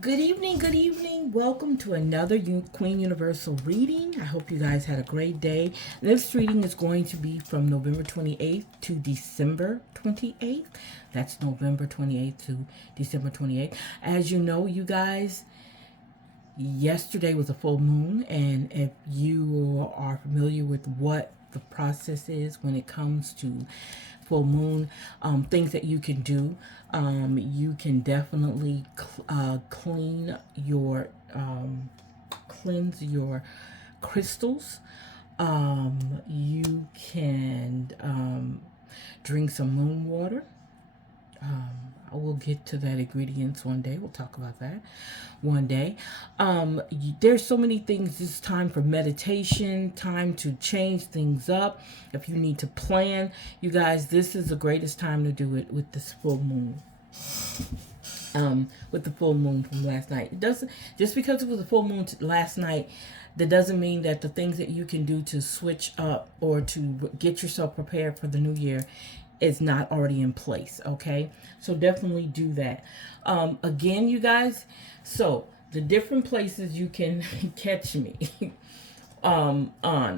Good evening, good evening. Welcome to another Queen Universal reading. I hope you guys had a great day. This reading is going to be from November 28th to December 28th. That's November 28th to December 28th. As you know, you guys, yesterday was a full moon, and if you are familiar with what the process is when it comes to full moon, things that you can do, you can definitely cleanse your crystals. You can drink some moon water. I will get to that ingredients one day. We'll talk about that one day. There's so many things. It's time for meditation, time to change things up. If you need to plan, you guys, this is the greatest time to do it with this full moon. With the full moon from last night. It doesn't, just because it was a full moon last night, that doesn't mean that the things that you can do to switch up or to get yourself prepared for the new year is not already in place. Okay, so definitely do that. Again, you guys, so the different places you can catch me on,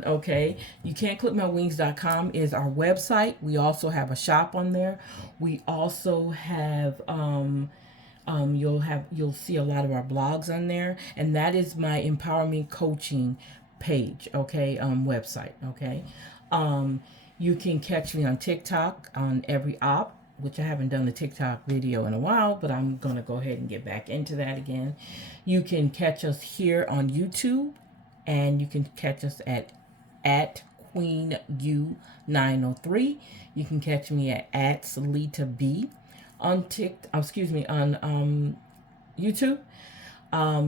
okay, you can't click my wings.com is our website. We also have a shop on there. We also have you'll see a lot of our blogs on there, and that is my empowerment coaching page, okay, website, okay. You can catch me on TikTok on everyopp, which I haven't done a TikTok video in a while, but I'm gonna go ahead and get back into that again. You can catch us here on YouTube, and you can catch us at Queen U 903. You can catch me at Salita B on on YouTube.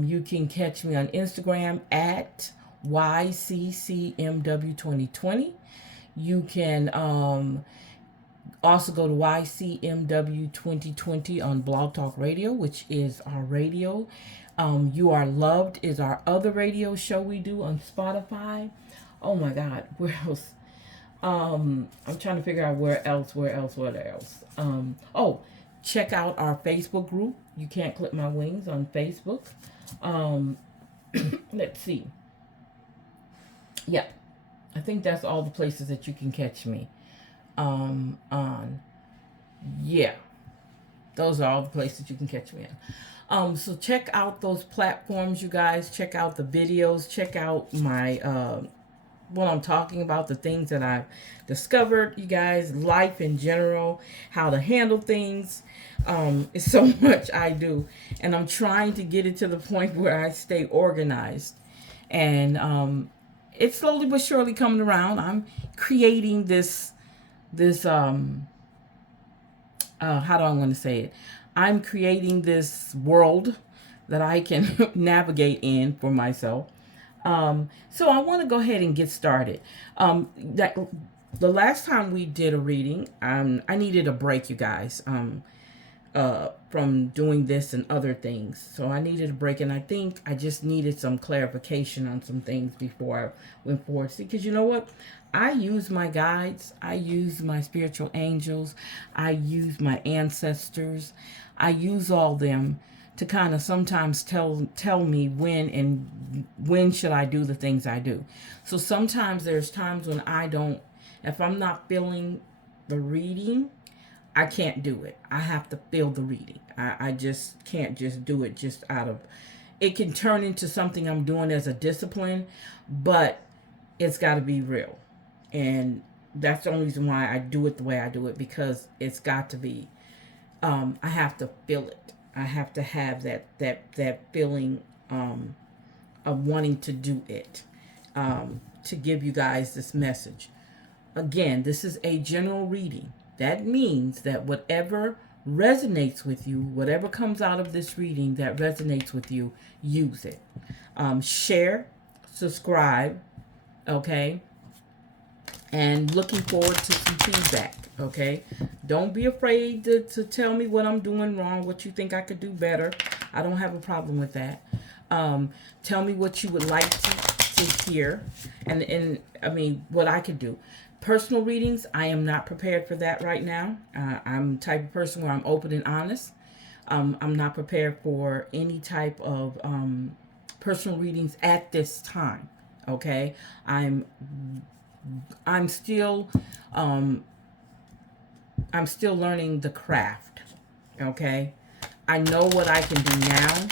You can catch me on Instagram at yccmw 2020. You can also go to yccmw 2020 on Blog Talk Radio, which is our radio. You Are Loved is our other radio show we do on Spotify. Oh my God, where else? I'm trying to figure out what else. Oh, check out our Facebook group. You Can't Clip My Wings on Facebook. Let's see. Yeah, I think that's all the places that you can catch me on. Yeah, those are all the places you can catch me on. So check out those platforms, you guys. Check out the videos. Check out my what I'm talking about, the things that I've discovered, you guys, life in general, how to handle things. It's so much I do, and I'm trying to get it to the point where I stay organized, and it's slowly but surely coming around. I'm creating this how do I want to say it? I'm creating this world that I can navigate in for myself. So I want to go ahead and get started. That the last time we did a reading, I needed a break, you guys, from doing this and other things. So I needed a break, and I think I just needed some clarification on some things before I went forward. See, because you know what? I use my guides, I use my spiritual angels, I use my ancestors, I use all them to kind of sometimes tell me when should I do the things I do. So sometimes there's times when I don't, if I'm not feeling the reading, I can't do it. I have to feel the reading. I just can't just do it just out of, it can turn into something I'm doing as a discipline, but it's got to be real. And that's the only reason why I do it the way I do it, because it's got to be, I have to feel it. I have to have that feeling of wanting to do it, to give you guys this message. Again, this is a general reading. That means that whatever resonates with you, whatever comes out of this reading that resonates with you, use it. Share, subscribe, okay? And looking forward to some feedback, okay? Don't be afraid to tell me what I'm doing wrong, what you think I could do better. I don't have a problem with that. Tell me what you would like to hear, and I mean, what I could do. Personal readings, I am not prepared for that right now. I'm the type of person where I'm open and honest. I'm not prepared for any type of personal readings at this time. Okay, I'm still um, I'm still learning the craft. Okay, I know what I can do now,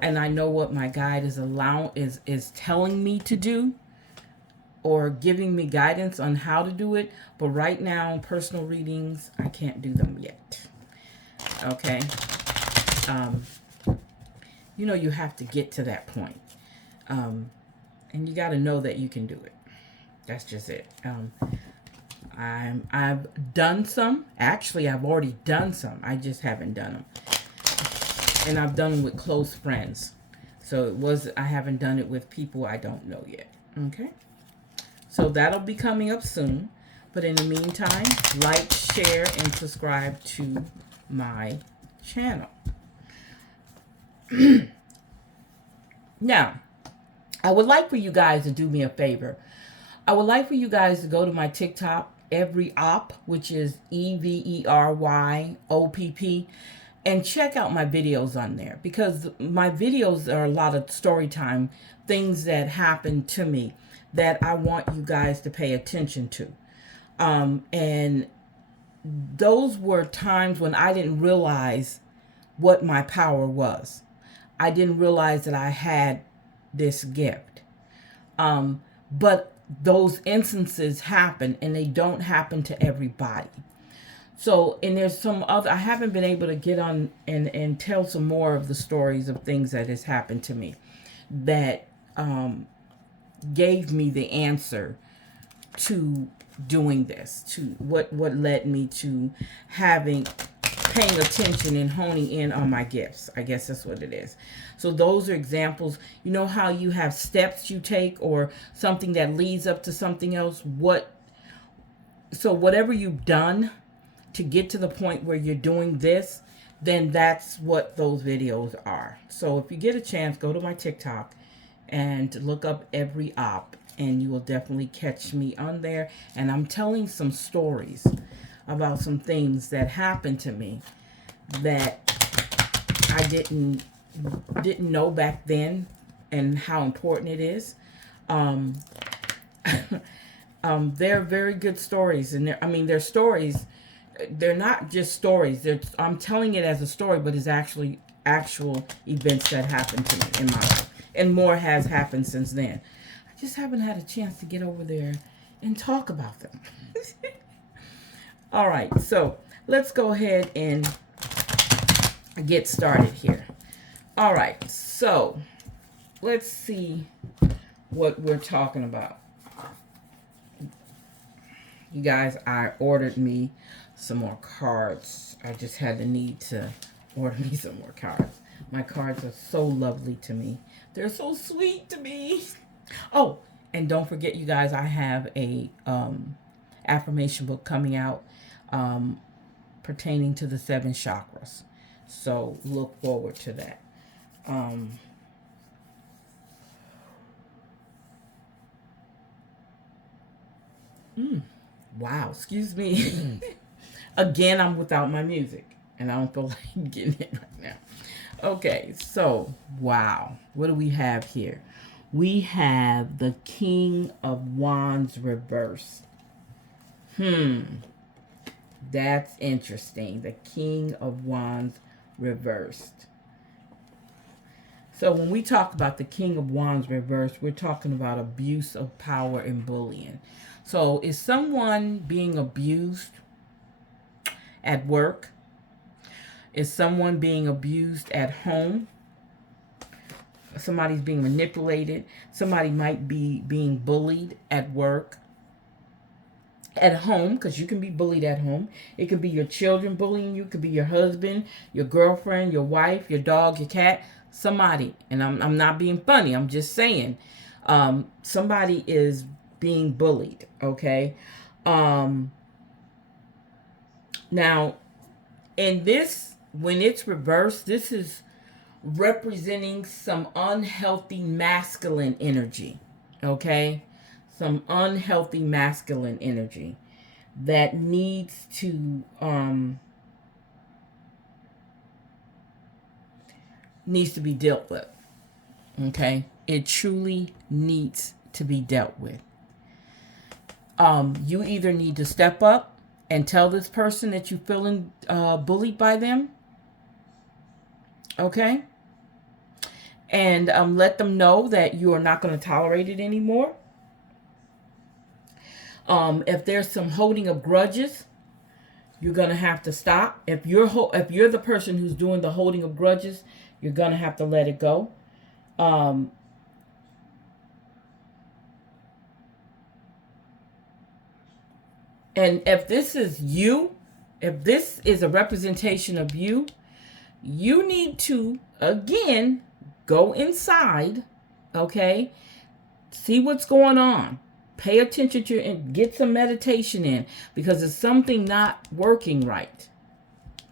and I know what my guide is telling me to do, or giving me guidance on how to do it. But right now, personal readings, I can't do them yet. Okay. Um, you have to get to that point. And you got to know that you can do it. That's just it. I've done some. Actually, I've already done some. I just haven't done them. And I've done them with close friends. So I haven't done it with people I don't know yet. Okay. So that'll be coming up soon. But in the meantime, like, share, and subscribe to my channel. Now, I would like for you guys to do me a favor. I would like for you guys to go to my TikTok, everyopp, which is everyopp, and check out my videos on there, because my videos are a lot of story time, things that happen to me that I want you guys to pay attention to. And those were times when I didn't realize what my power was. I didn't realize that I had this gift. But those instances happen, and they don't happen to everybody. So, and there's some other, I haven't been able to get on and tell some more of the stories of things that has happened to me that gave me the answer to doing this, to what led me to paying attention and honing in on my gifts. I guess that's what it is. So those are examples. You know how you have steps you take, or something that leads up to something else? So whatever you've done to get to the point where you're doing this, then that's what those videos are. So if you get a chance, go to my TikTok and look up everyopp, and you will definitely catch me on there. And I'm telling some stories about some things that happened to me that I didn't know back then, and how important it is. They're very good stories, and they're stories. They're not just stories. I'm telling it as a story, but it's actually actual events that happened to me in my life, and more has happened since then. I just haven't had a chance to get over there and talk about them. All right, so let's go ahead and get started here. All right, so let's see what we're talking about. You guys, I ordered me some more cards. I just had the need to order me some more cards. My cards are so lovely to me. They're so sweet to me. Oh, and don't forget, you guys, I have a affirmation book coming out pertaining to the 7 chakras. So look forward to that. Wow, excuse me. Again, I'm without my music, and I don't feel like getting it right now. Okay, so, wow. What do we have here? We have the King of Wands reversed. That's interesting. The King of Wands reversed. So when we talk about the King of Wands reversed, we're talking about abuse of power and bullying. So is someone being abused at work? Is someone being abused at home? Somebody's being manipulated. Somebody might be being bullied at work. At home, because you can be bullied at home. It could be your children bullying you. It could be your husband, your girlfriend, your wife, your dog, your cat. Somebody, and I'm not being funny. I'm just saying, somebody is being bullied. Okay. Now, in this, when it's reversed, this is representing some unhealthy masculine energy. Okay. Some unhealthy masculine energy that needs to needs to be dealt with. Okay? It truly needs to be dealt with. You either need to step up and tell this person that you're feeling bullied by them. Okay? And let them know that you are not going to tolerate it anymore. If there's some holding of grudges, you're going to have to stop. If you're the person who's doing the holding of grudges, you're going to have to let it go. And if this is you, if this is a representation of you, you need to, again, go inside, okay? See what's going on. Pay attention to and get some meditation in, because there's something not working right,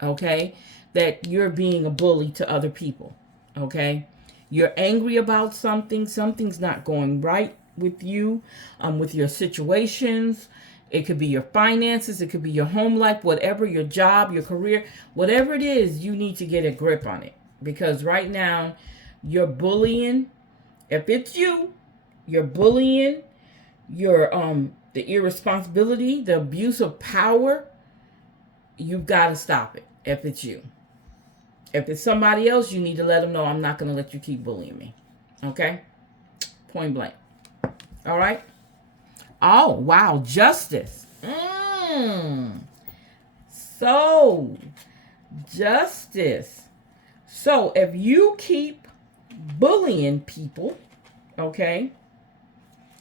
okay? That you're being a bully to other people, okay? You're angry about something. Something's not going right with you, with your situations. It could be your finances. It could be your home life, whatever, your job, your career, whatever it is, you need to get a grip on it. Because right now, you're bullying. If it's you, you're bullying. You're the irresponsibility, the abuse of power. You've got to stop it if it's you. If it's somebody else, you need to let them know, I'm not going to let you keep bullying me. Okay? Point blank. All right? Oh, wow. Justice. So, justice. So, if you keep bullying people, okay?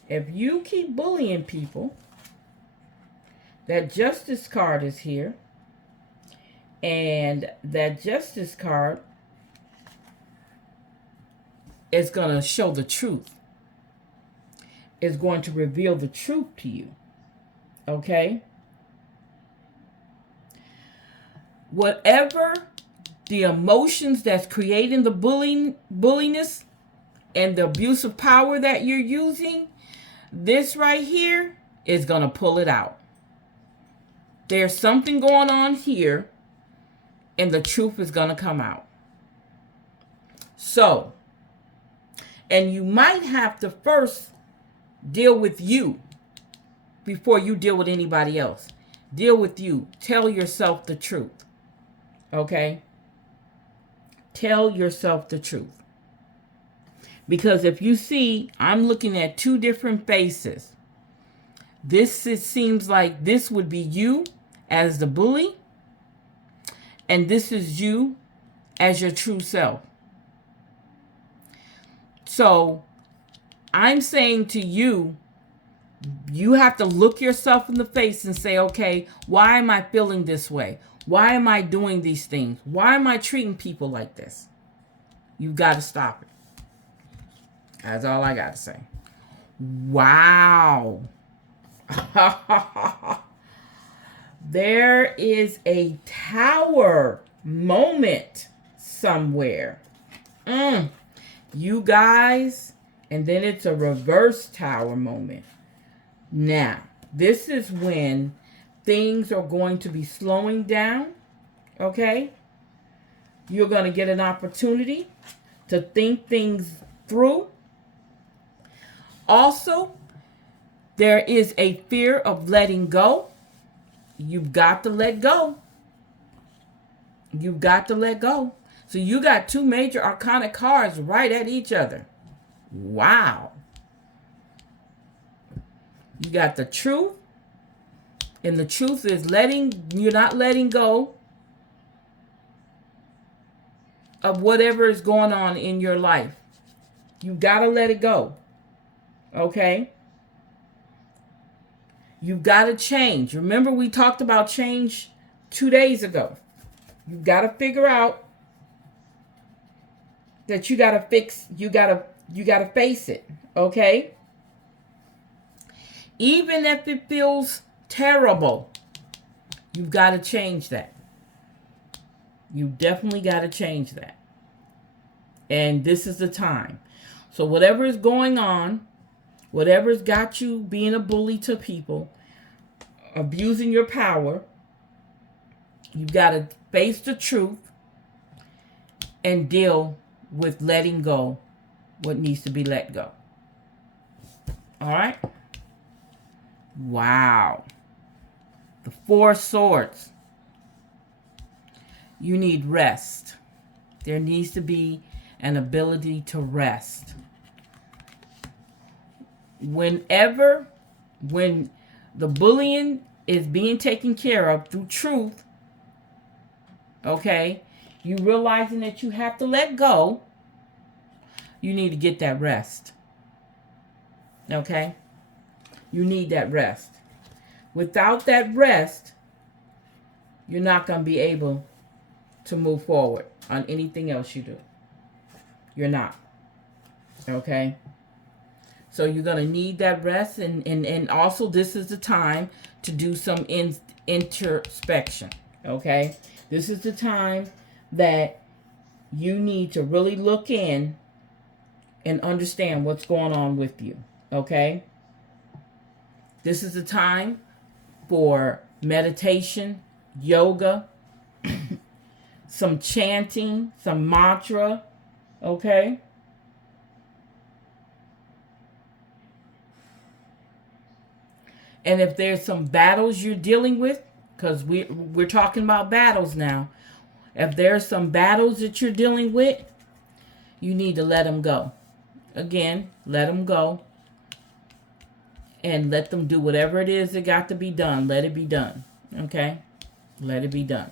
If you keep bullying people, that justice card is here. And that justice card is going to show the truth. It's going to reveal the truth to you. Okay? Whatever the emotions that's creating the bulliness and the abuse of power that you're using, this right here is going to pull it out. There's something going on here, and the truth is going to come out. So, and you might have to first deal with you before you deal with anybody else. Deal with you. Tell yourself the truth. Okay? Tell yourself the truth. Because if you see, I'm looking at two different faces. Seems like this would be you as the bully, and this is you as your true self. So I'm saying to you, you have to look yourself in the face and say, okay, why am I feeling this way? Why am I doing these things? Why am I treating people like this? You've got to stop it. That's all I got to say. Wow. There is a tower moment somewhere. You guys, and then it's a reverse tower moment. Now, this is when things are going to be slowing down, okay? You're going to get an opportunity to think things through. Also, there is a fear of letting go. You've got to let go. You've got to let go. So you got two major arcana cards right at each other. Wow. You got the truth. And the truth is you're not letting go of whatever is going on in your life. You got to let it go. Okay? You've got to change. Remember, we talked about change 2 days ago. You've got to figure out that you got to fix, you got to face it. Okay? Even if it feels terrible, you've got to change that. You definitely got to change that. And this is the time. So whatever is going on, whatever's got you being a bully to people, abusing your power, you've got to face the truth and deal with letting go what needs to be let go. All right? Wow. The Four Swords. You need rest. There needs to be an ability to rest. When the bullying is being taken care of through truth, okay, you realizing that you have to let go, you need to get that rest. Okay? You need that rest. Without that rest, you're not going to be able to move forward on anything else you do. You're not. Okay? So you're going to need that rest. And also, this is the time to do some introspection. Okay? This is the time that you need to really look in and understand what's going on with you. Okay? This is the time for meditation, yoga, some chanting, some mantra. Okay? And if there's some battles you're dealing with, because we're talking about battles now. If there's some battles that you're dealing with, you need to let them go. Again, let them go. And let them do whatever it is that got to be done. Let it be done. Okay? Let it be done.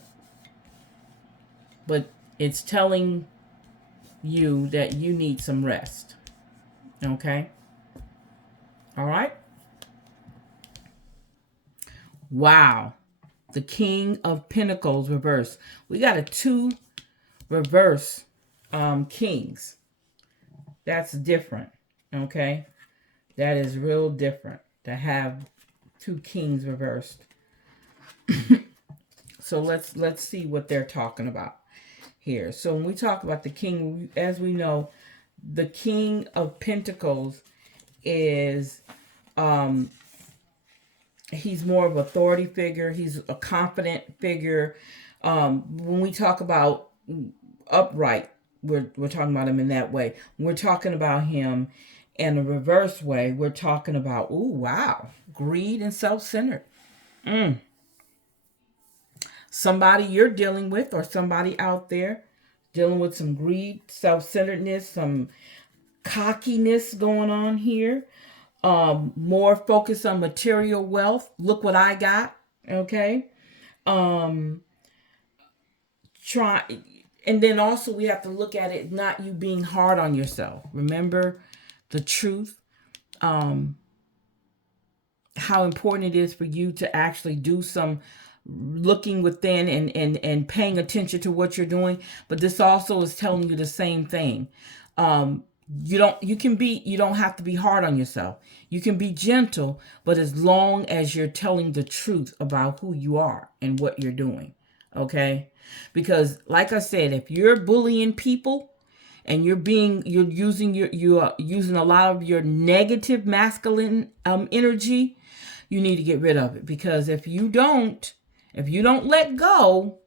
But it's telling you that you need some rest. Okay? All right? Wow. The King of Pentacles reverse. We got a 2 reverse kings. That's different. Okay? That is real different to have 2 kings reversed. So let's see what they're talking about here. So when we talk about the king, as we know, the King of Pentacles is he's more of an authority figure. He's a confident figure. When we talk about upright, we're talking about him in that way. When we're talking about him in a reverse way, we're talking about, ooh, wow, greed and self-centered. Somebody you're dealing with, or somebody out there dealing with some greed, self-centeredness, some cockiness going on here. More focus on material wealth. Look what I got. Okay. Try, and then also we have to look at it, not you being hard on yourself. Remember the truth. How important it is for you to actually do some looking within and paying attention to what you're doing. But this also is telling you the same thing. You don't have to be hard on yourself. You can be gentle, but as long as you're telling the truth about who you are and what you're doing. Okay? Because like I said, if you're bullying people and you're using a lot of your negative masculine energy, you need to get rid of it. Because if you don't let go,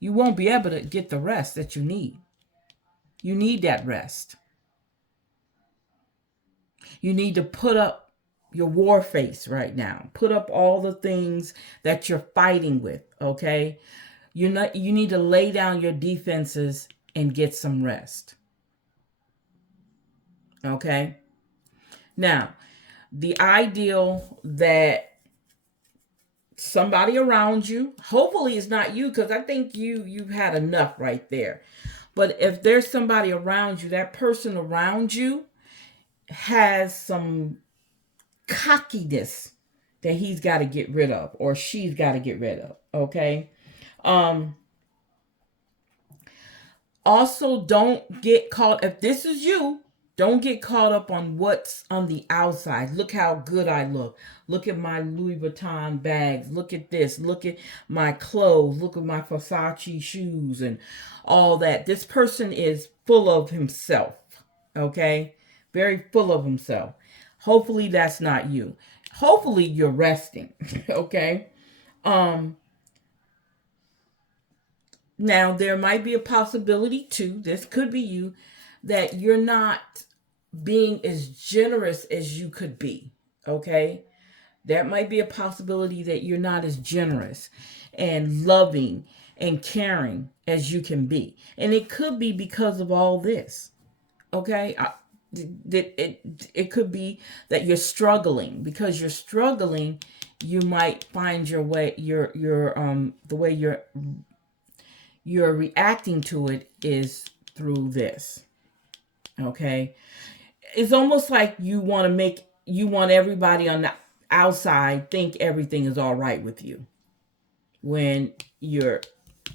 you won't be able to get the rest that you need. You need that rest. You need to put up your war face right now. Put up all the things that you're fighting with, okay? You need to lay down your defenses and get some rest. Okay? Now, the ideal that somebody around you, hopefully it's not you, because I think you've had enough right there. But if there's somebody around you, that person around you has some cockiness that he's got to get rid of, or she's got to get rid of. Okay. Also, don't get caught, if this is you, don't get caught up on what's on the outside. Look how good I look. Look at my Louis Vuitton bags. Look at this. Look at my clothes. Look at my Versace shoes and all that. This person is full of himself. Okay? Very full of himself. Hopefully that's not you. Hopefully you're resting. Okay? Now, there might be a possibility too, this could be you, that you're not being as generous as you could be. Okay? That might be a possibility that you're not as generous and loving and caring as you can be. And it could be because of all this. Okay? It could be that you're struggling. Because you're struggling, you might find your way, the way you're reacting to it is through this. Okay? It's almost like you want everybody on the outside think everything is all right with you when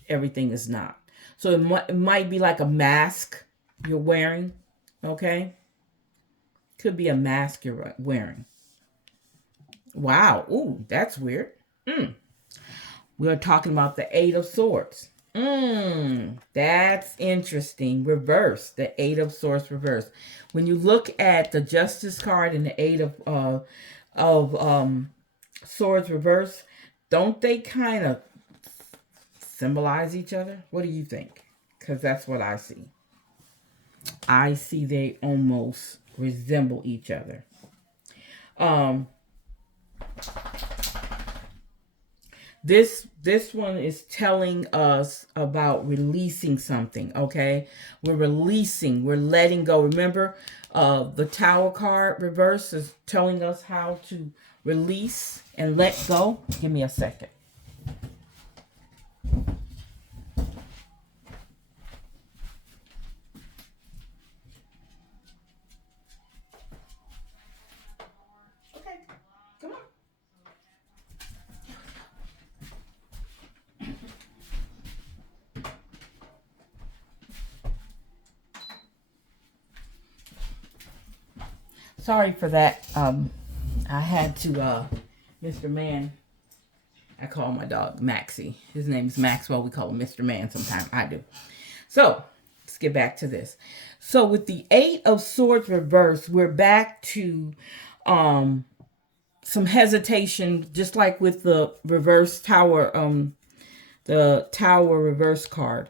everything is not. So it might be like a mask you're wearing. Okay? Could be a mask you're wearing. Wow. Ooh, that's weird. We're talking about the Eight of Swords. That's interesting. Reverse. The Eight of Swords reverse. When you look at the Justice card and the Eight of Swords reverse, don't they kind of symbolize each other? What do you think? Because that's what I see. I see they almost resemble each other. This one is telling us about releasing something. Okay, we're letting go. Remember, the Tower card reverse is telling us how to release and let go. Give me a second. Okay, come on. Sorry for that. I had to, Mr. Man. I call my dog Maxie. His name is Maxwell. We call him Mr. Man sometimes. I do. So, let's get back to this. So, with the Eight of Swords reverse, we're back to some hesitation, just like with the reverse tower, the Tower reverse card.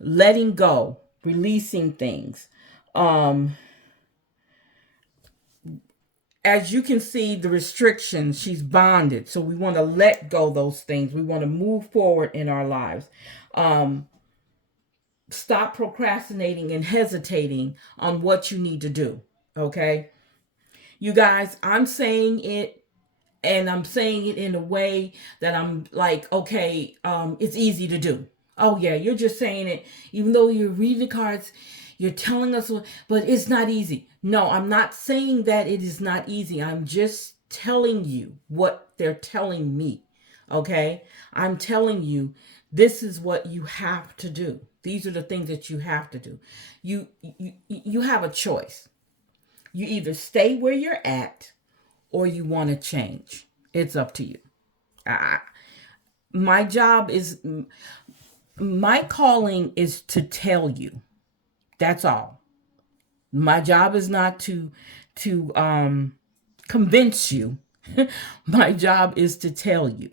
Letting go, releasing things. As you can see, the restrictions, she's bonded. So we want to let go those things. We want to move forward in our lives. Stop procrastinating and hesitating on what you need to do. Okay? You guys, I'm saying it, and I'm saying it in a way that I'm like, okay, it's easy to do. Oh yeah, you're just saying it, even though you're reading the cards, you're telling us, but it's not easy. No, I'm not saying that it is not easy. I'm just telling you what they're telling me. Okay? I'm telling you this is what you have to do. These are the things that you have to do. You have a choice. You either stay where you're at or you want to change. It's up to you. My job is, my calling is to tell you. That's all. My job is not to convince you. My job is to tell you.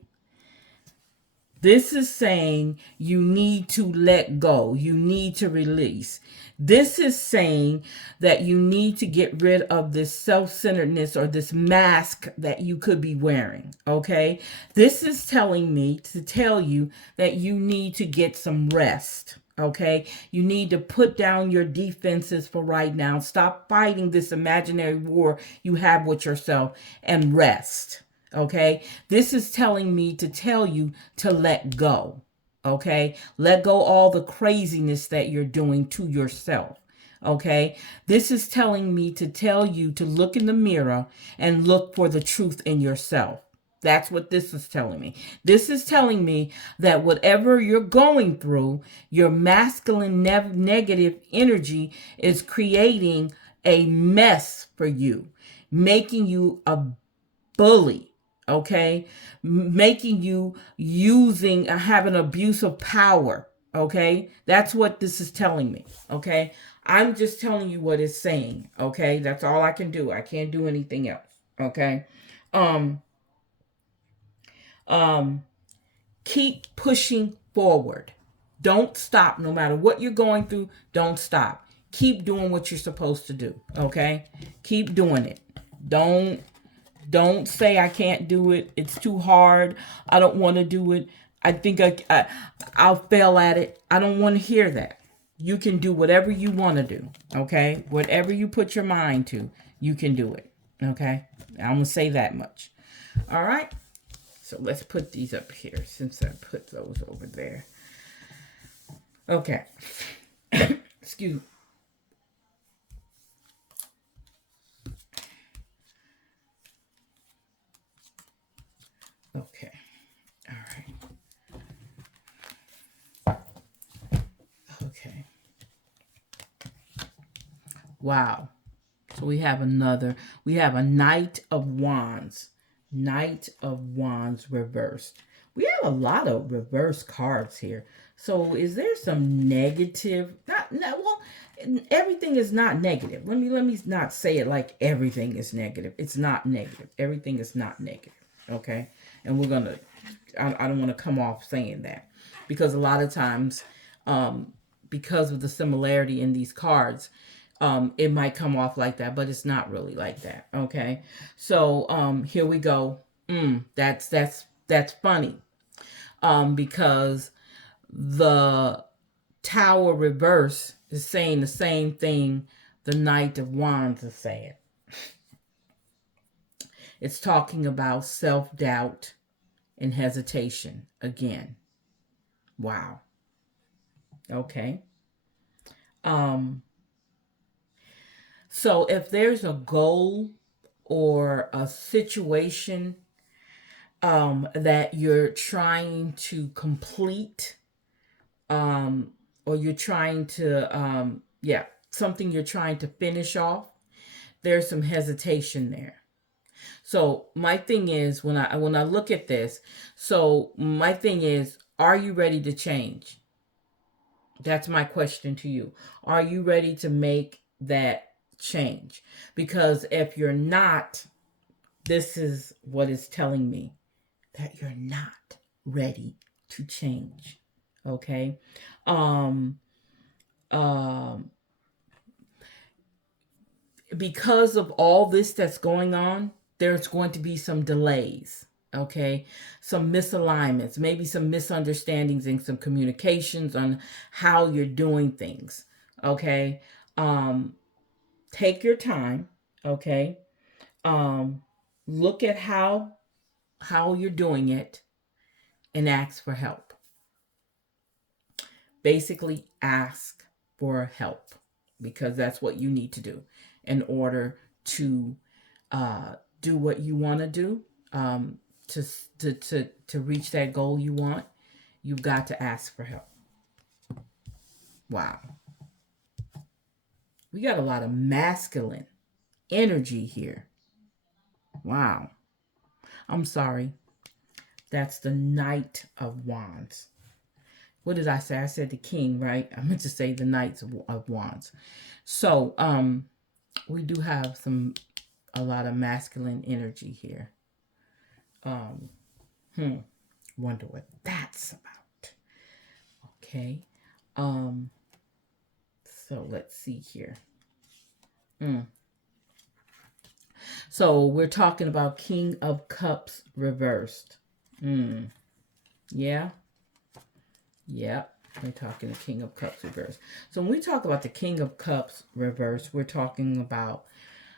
This is saying you need to let go. You need to release. This is saying that you need to get rid of this self-centeredness or this mask that you could be wearing. Okay? This is telling me to tell you that you need to get some rest. Okay? You need to put down your defenses for right now. Stop fighting this imaginary war you have with yourself and rest. Okay? This is telling me to tell you to let go. Okay? Let go all the craziness that you're doing to yourself. Okay? This is telling me to tell you to look in the mirror and look for the truth in yourself. That's what this is telling me. This is telling me that whatever you're going through, your masculine negative energy is creating a mess for you, making you a bully. Okay, making you have an abuse of power. Okay, that's what this is telling me. Okay, I'm just telling you what it's saying. Okay, that's all I can do. I can't do anything else. Okay, keep pushing forward. Don't stop. No matter what you're going through, don't stop. keep doing what you're supposed to do. Okay, keep doing it. Don't say I can't do it. It's too hard. I don't want to do it. I think I'll fail at it. I don't want to hear that. You can do whatever you want to do. Okay, whatever you put your mind to, you can do it. Okay, I'm gonna say that much. All right. So let's put these up here since I put those over there. Okay. Excuse. Okay. All right. Okay. Wow. So we have a Knight of Wands. Knight of Wands reversed. We have a lot of reverse cards here. So is there some negative? Not well, everything is not negative. Let me not say it like everything is negative. It's not negative. Everything is not negative. Okay? And I don't want to come off saying that, because a lot of times, because of the similarity in these cards, it might come off like that, but it's not really like that. Okay, so here we go. That's funny, because the Tower reverse is saying the same thing the Knight of Wands is saying. It's talking about self-doubt and hesitation again. Wow. Okay. So if there's a goal or a situation that you're trying to complete, or you're trying to, something you're trying to finish off, there's some hesitation there. So my thing is, when I look at this, so my thing is, are you ready to change? That's my question to you. Are you ready to make that change? Because if you're not, this is what it's telling me, that you're not ready to change. Okay? Um because of all this that's going on, there's going to be some delays. Okay, some misalignments, maybe some misunderstandings and some communications on how you're doing things. Okay, take your time. Okay, look at how you're doing it and ask for help. Basically, ask for help, because that's what you need to do in order to do what you want to do, to, to reach that goal you want. You've got to ask for help. Wow. We got a lot of masculine energy here. Wow. I'm sorry. That's the Knight of Wands. What did I say? I said the King, right? I meant to say the Knights of Wands. So, we do have a lot of masculine energy here. Wonder what that's about. Okay. So let's see here. So we're talking about King of Cups reversed. Yeah. Yep. We're talking the King of Cups reversed. So when we talk about the King of Cups reversed, we're talking about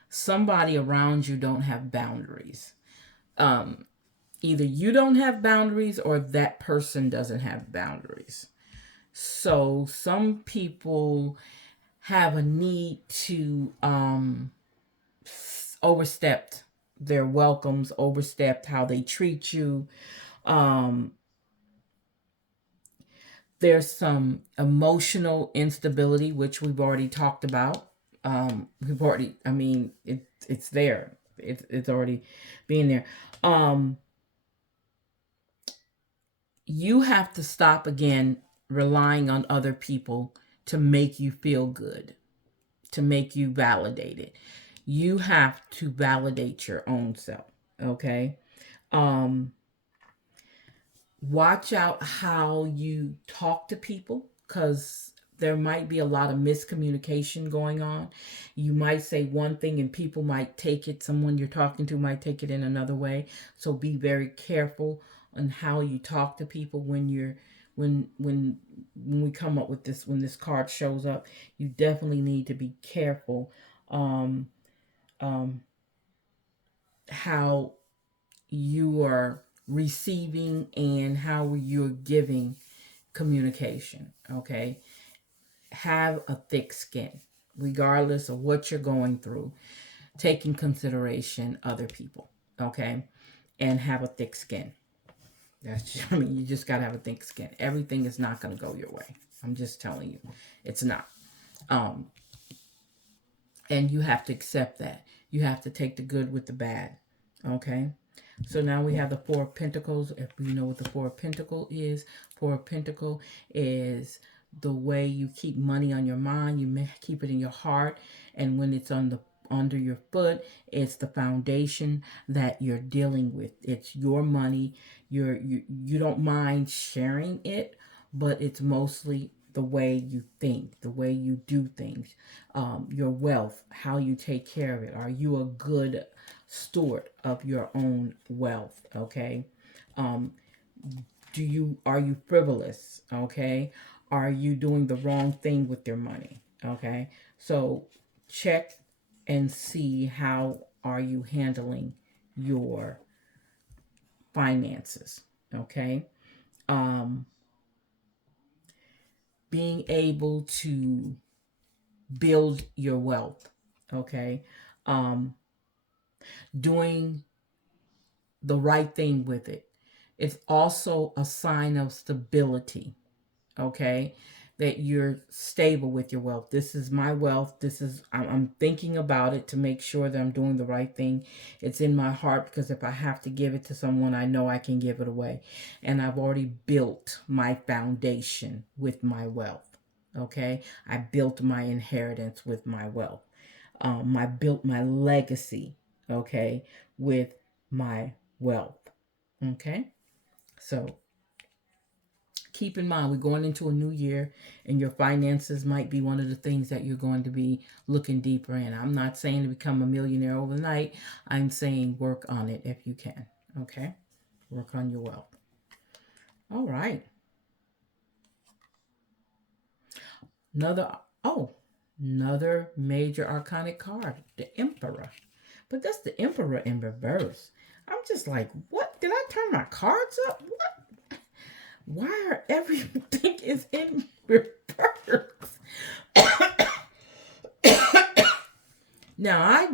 somebody around you don't have boundaries. Either you don't have boundaries or that person doesn't have boundaries. So some people have a need to overstepped their welcomes, overstepped how they treat you. There's some emotional instability, which we've already talked about. It's there. It's already being there. You have to stop again relying on other people to make you feel good, to make you validated. You have to validate your own self. Okay. Watch out how you talk to people, because there might be a lot of miscommunication going on. You might say one thing and people might take it, someone you're talking to might take it in another way. So be very careful on how you talk to people when you're when we come up with this, when this card shows up. You definitely need to be careful um um how you are receiving and how you're giving communication. Okay, have a thick skin regardless of what you're going through. Take in consideration other people. Okay, and have a thick skin. That's just, I mean, you just gotta have a thick skin. Everything is not gonna go your way. I'm just telling you, it's not. Um, and you have to accept that. You have to take the good with the bad. Okay. So now we have the Four of Pentacles. If you know what the Four of Pentacle is, Four of Pentacle is the way you keep money on your mind. You may keep it in your heart, and when it's on the under your foot, it's the foundation that you're dealing with. It's your money. You don't mind sharing it, but it's mostly the way you think, the way you do things, your wealth, how you take care of it. Are you a good steward of your own wealth? Okay. Um, are you frivolous? Okay. Are you doing the wrong thing with your money? Okay. So check and see how are you handling your finances. Okay. Um, being able to build your wealth. Okay. Um, doing the right thing with it. It's also a sign of stability. Okay, that you're stable with your wealth. This is my wealth. This is, I'm thinking about it to make sure that I'm doing the right thing. It's in my heart because if I have to give it to someone, I know I can give it away. And I've already built my foundation with my wealth. Okay, I built my inheritance with my wealth. I built my legacy. Okay, with my wealth. Okay, so keep in mind, we're going into a new year, and your finances might be one of the things that you're going to be looking deeper in. I'm not saying to become a millionaire overnight. I'm saying work on it if you can. Okay, work on your wealth. All right, another oh, another major arcanic card, the Emperor. But that's the Emperor in reverse. I'm just like, what? Did I turn my cards up? What? Why are everything is in reverse? Now I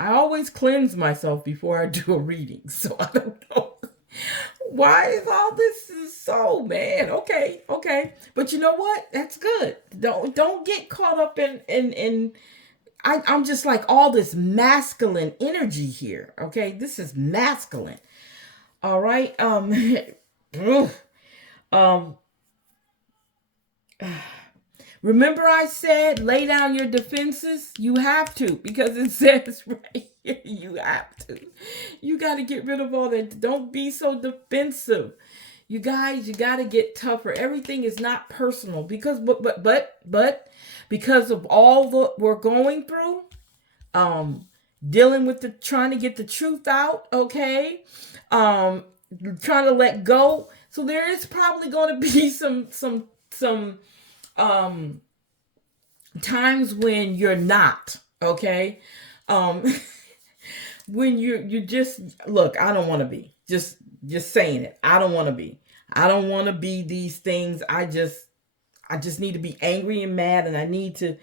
always cleanse myself before I do a reading, so I don't know why is all this is so, man. Okay, okay, but you know what? That's good. Don't get caught up in. I'm just like all this masculine energy here. Okay, this is masculine. All right. Um. Remember I said lay down your defenses? You have to, because it says right here you have to. You got to get rid of all that. Don't be so defensive. You guys, you got to get tougher. Everything is not personal because but because of all that we're going through, um dealing with the trying to get the truth out, okay? Um trying to let go. So there is probably going to be some um times when you're not, okay? um when you just look, I don't want to be, just saying it, I don't want to be these things. I just need to be angry and mad, and I need to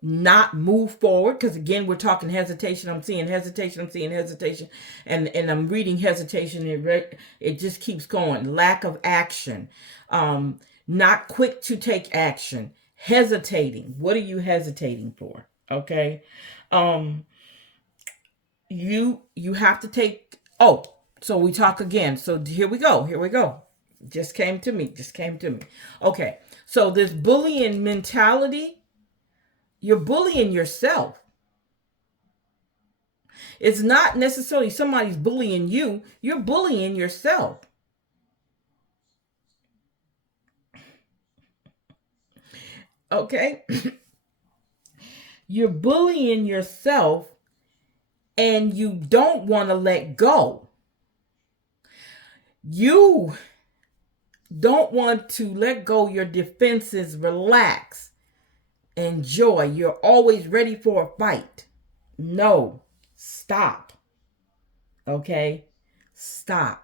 not move forward, because again, we're talking hesitation. I'm seeing hesitation, and I'm reading hesitation. It just keeps going. Lack of action, not quick to take action, hesitating. What are you hesitating for? Okay. um you have to take, oh, so we talk again. So here we go. Just came to me. Okay, so this bullying mentality, you're bullying yourself. It's not necessarily somebody's bullying you, you're bullying yourself. Okay? You're bullying yourself and you don't want to let go. You don't want to let go. Your defenses relax. Enjoy. You're always ready for a fight. No. Stop. Okay? Stop.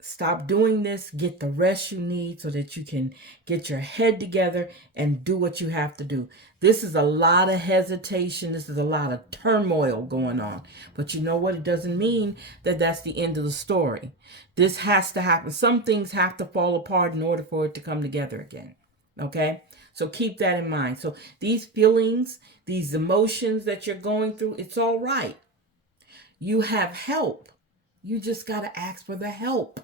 Stop doing this. Get the rest you need so that you can get your head together and do what you have to do. This is a lot of hesitation. This is a lot of turmoil going on. But you know what? It doesn't mean that that's the end of the story. This has to happen. Some things have to fall apart in order for it to come together again. Okay? So keep that in mind. So these feelings, these emotions that you're going through, it's all right. You have help. You just got to ask for the help.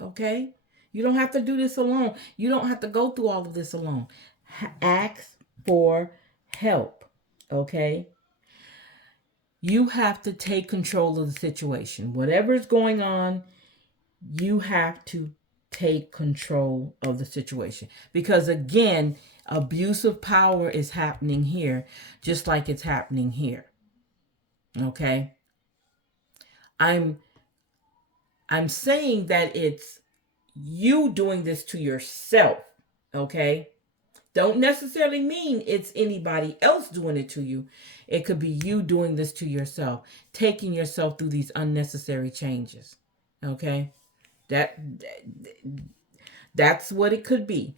Okay? You don't have to do this alone. You don't have to go through all of this alone. Ask for help. Okay? You have to take control of the situation. Whatever is going on, you have to take control of the situation. Because again, abuse of power is happening here, just like it's happening here. Okay? I'm saying that it's you doing this to yourself, okay? Don't necessarily mean it's anybody else doing it to you. It could be you doing this to yourself, taking yourself through these unnecessary changes, okay? That's what it could be.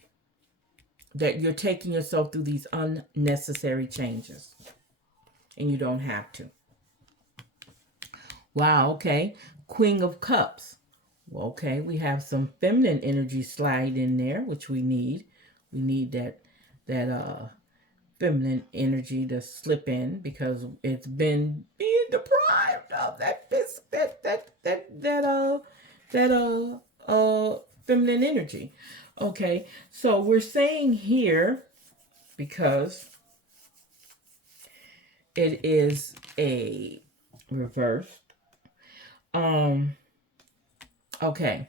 That you're taking yourself through these unnecessary changes, and you don't have to. Wow, okay. Queen of Cups. Well, okay, we have some feminine energy slide in there, which we need. We need that feminine energy to slip in because it's been being deprived of that feminine energy. Okay, so we're saying here, because it is a reversed. Okay.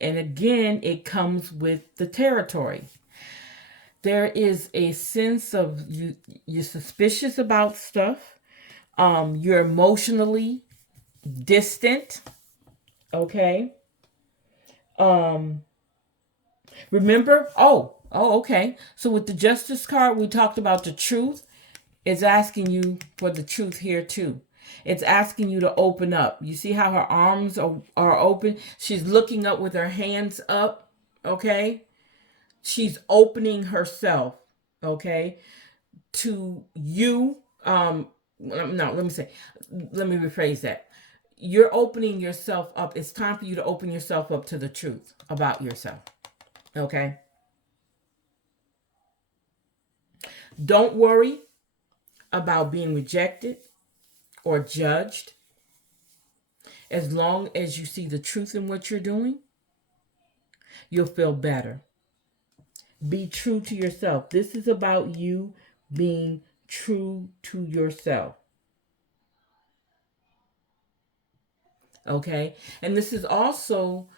And again, it comes with the territory. There is a sense of you're suspicious about stuff. You're emotionally distant. Okay. Remember? Okay. So with the Justice card, we talked about the truth. It's asking you for the truth here too. It's asking you to open up. You see how her arms are open? She's looking up with her hands up. Okay. She's opening herself. Okay. To you. No, let me rephrase that. You're opening yourself up. It's time for you to open yourself up to the truth about yourself. Okay. Don't worry about being rejected or judged. As long as you see the truth in what you're doing, you'll feel better. Be true to yourself. This is about you being true to yourself. Okay? And this is also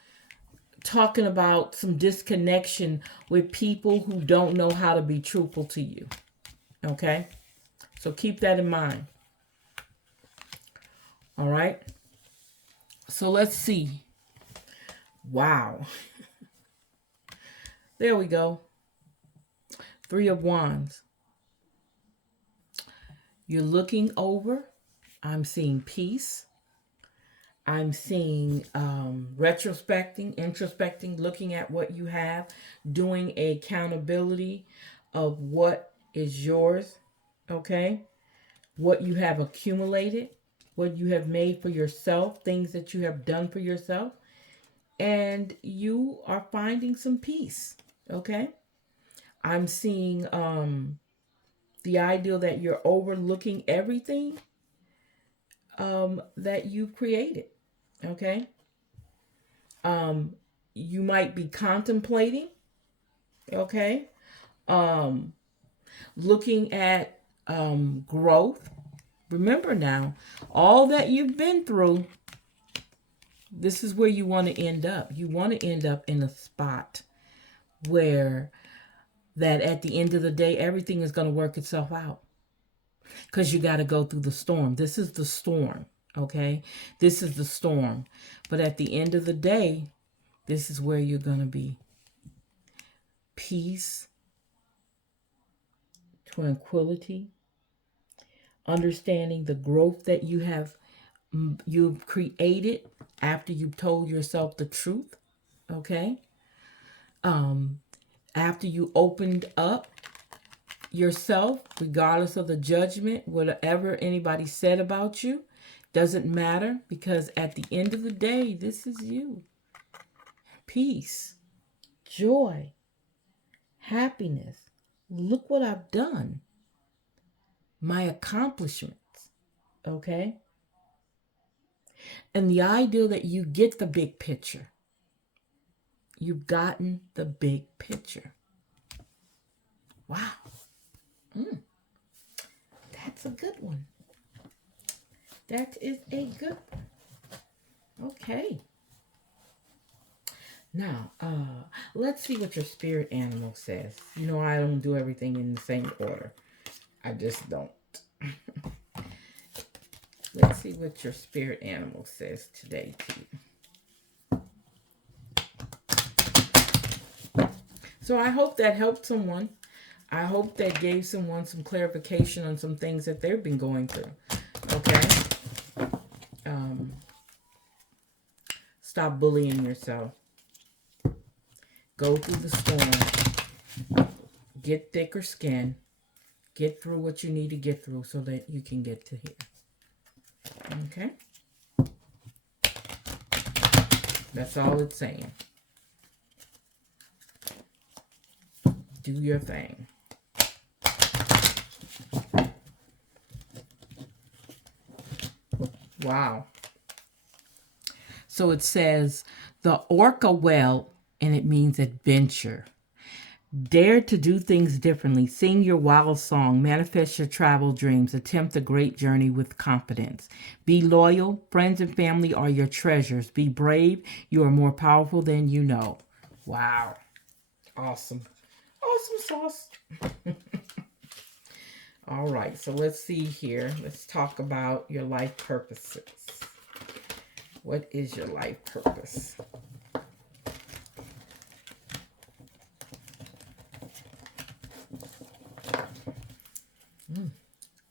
talking about some disconnection with people who don't know how to be truthful to you. Okay? So keep that in mind. All right? So let's see. Wow. There we go. 3 of Wands. You're looking over. I'm seeing peace. I'm seeing introspecting, looking at what you have, doing a accountability of what is yours, okay? What you have accumulated, what you have made for yourself, things that you have done for yourself, and you are finding some peace, okay? I'm seeing the ideal that you're overlooking everything that you've created. Okay. You might be contemplating. Okay. Looking at growth. Remember now, all that you've been through, this is where you want to end up. You want to end up in a spot where that at the end of the day, everything is going to work itself out because you got to go through the storm. This is the storm, okay? This is the storm. But at the end of the day, this is where you're going to be. Peace, tranquility, understanding the growth that you've created after you've told yourself the truth, okay? After you opened up yourself, regardless of the judgment, whatever anybody said about you, doesn't matter, because at the end of the day, this is you. Peace, joy, happiness. Look what I've done. My accomplishments, okay? And the idea that you get the big picture. You've gotten the big picture. Wow. That's a good one. That is a good one. Okay. Now, let's see what your spirit animal says. You know, I don't do everything in the same order. I just don't. Let's see what your spirit animal says today to you. So I hope that helped someone. I hope that gave someone some clarification on some things that they've been going through. Okay? Stop bullying yourself. Go through the storm. Get thicker skin. Get through what you need to get through so that you can get to here. Okay? That's all it's saying. Do your thing. Wow. So it says the orca well, and it means adventure. Dare to do things differently. Sing your wild song. Manifest your travel dreams. Attempt a great journey with confidence. Be loyal. Friends and family are your treasures. Be brave. You are more powerful than you know. Wow. Awesome. Awesome sauce. All right. So let's see here. Let's talk about your life purposes. What is your life purpose?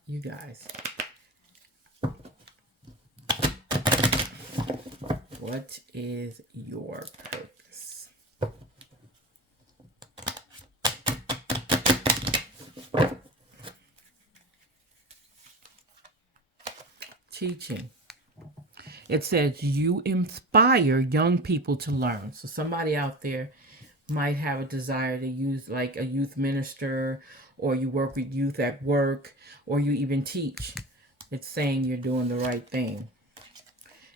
You guys. What is your purpose? Teaching. It says you inspire young people to learn. So somebody out there might have a desire to use like a youth minister, or you work with youth at work, or you even teach. It's saying you're doing the right thing.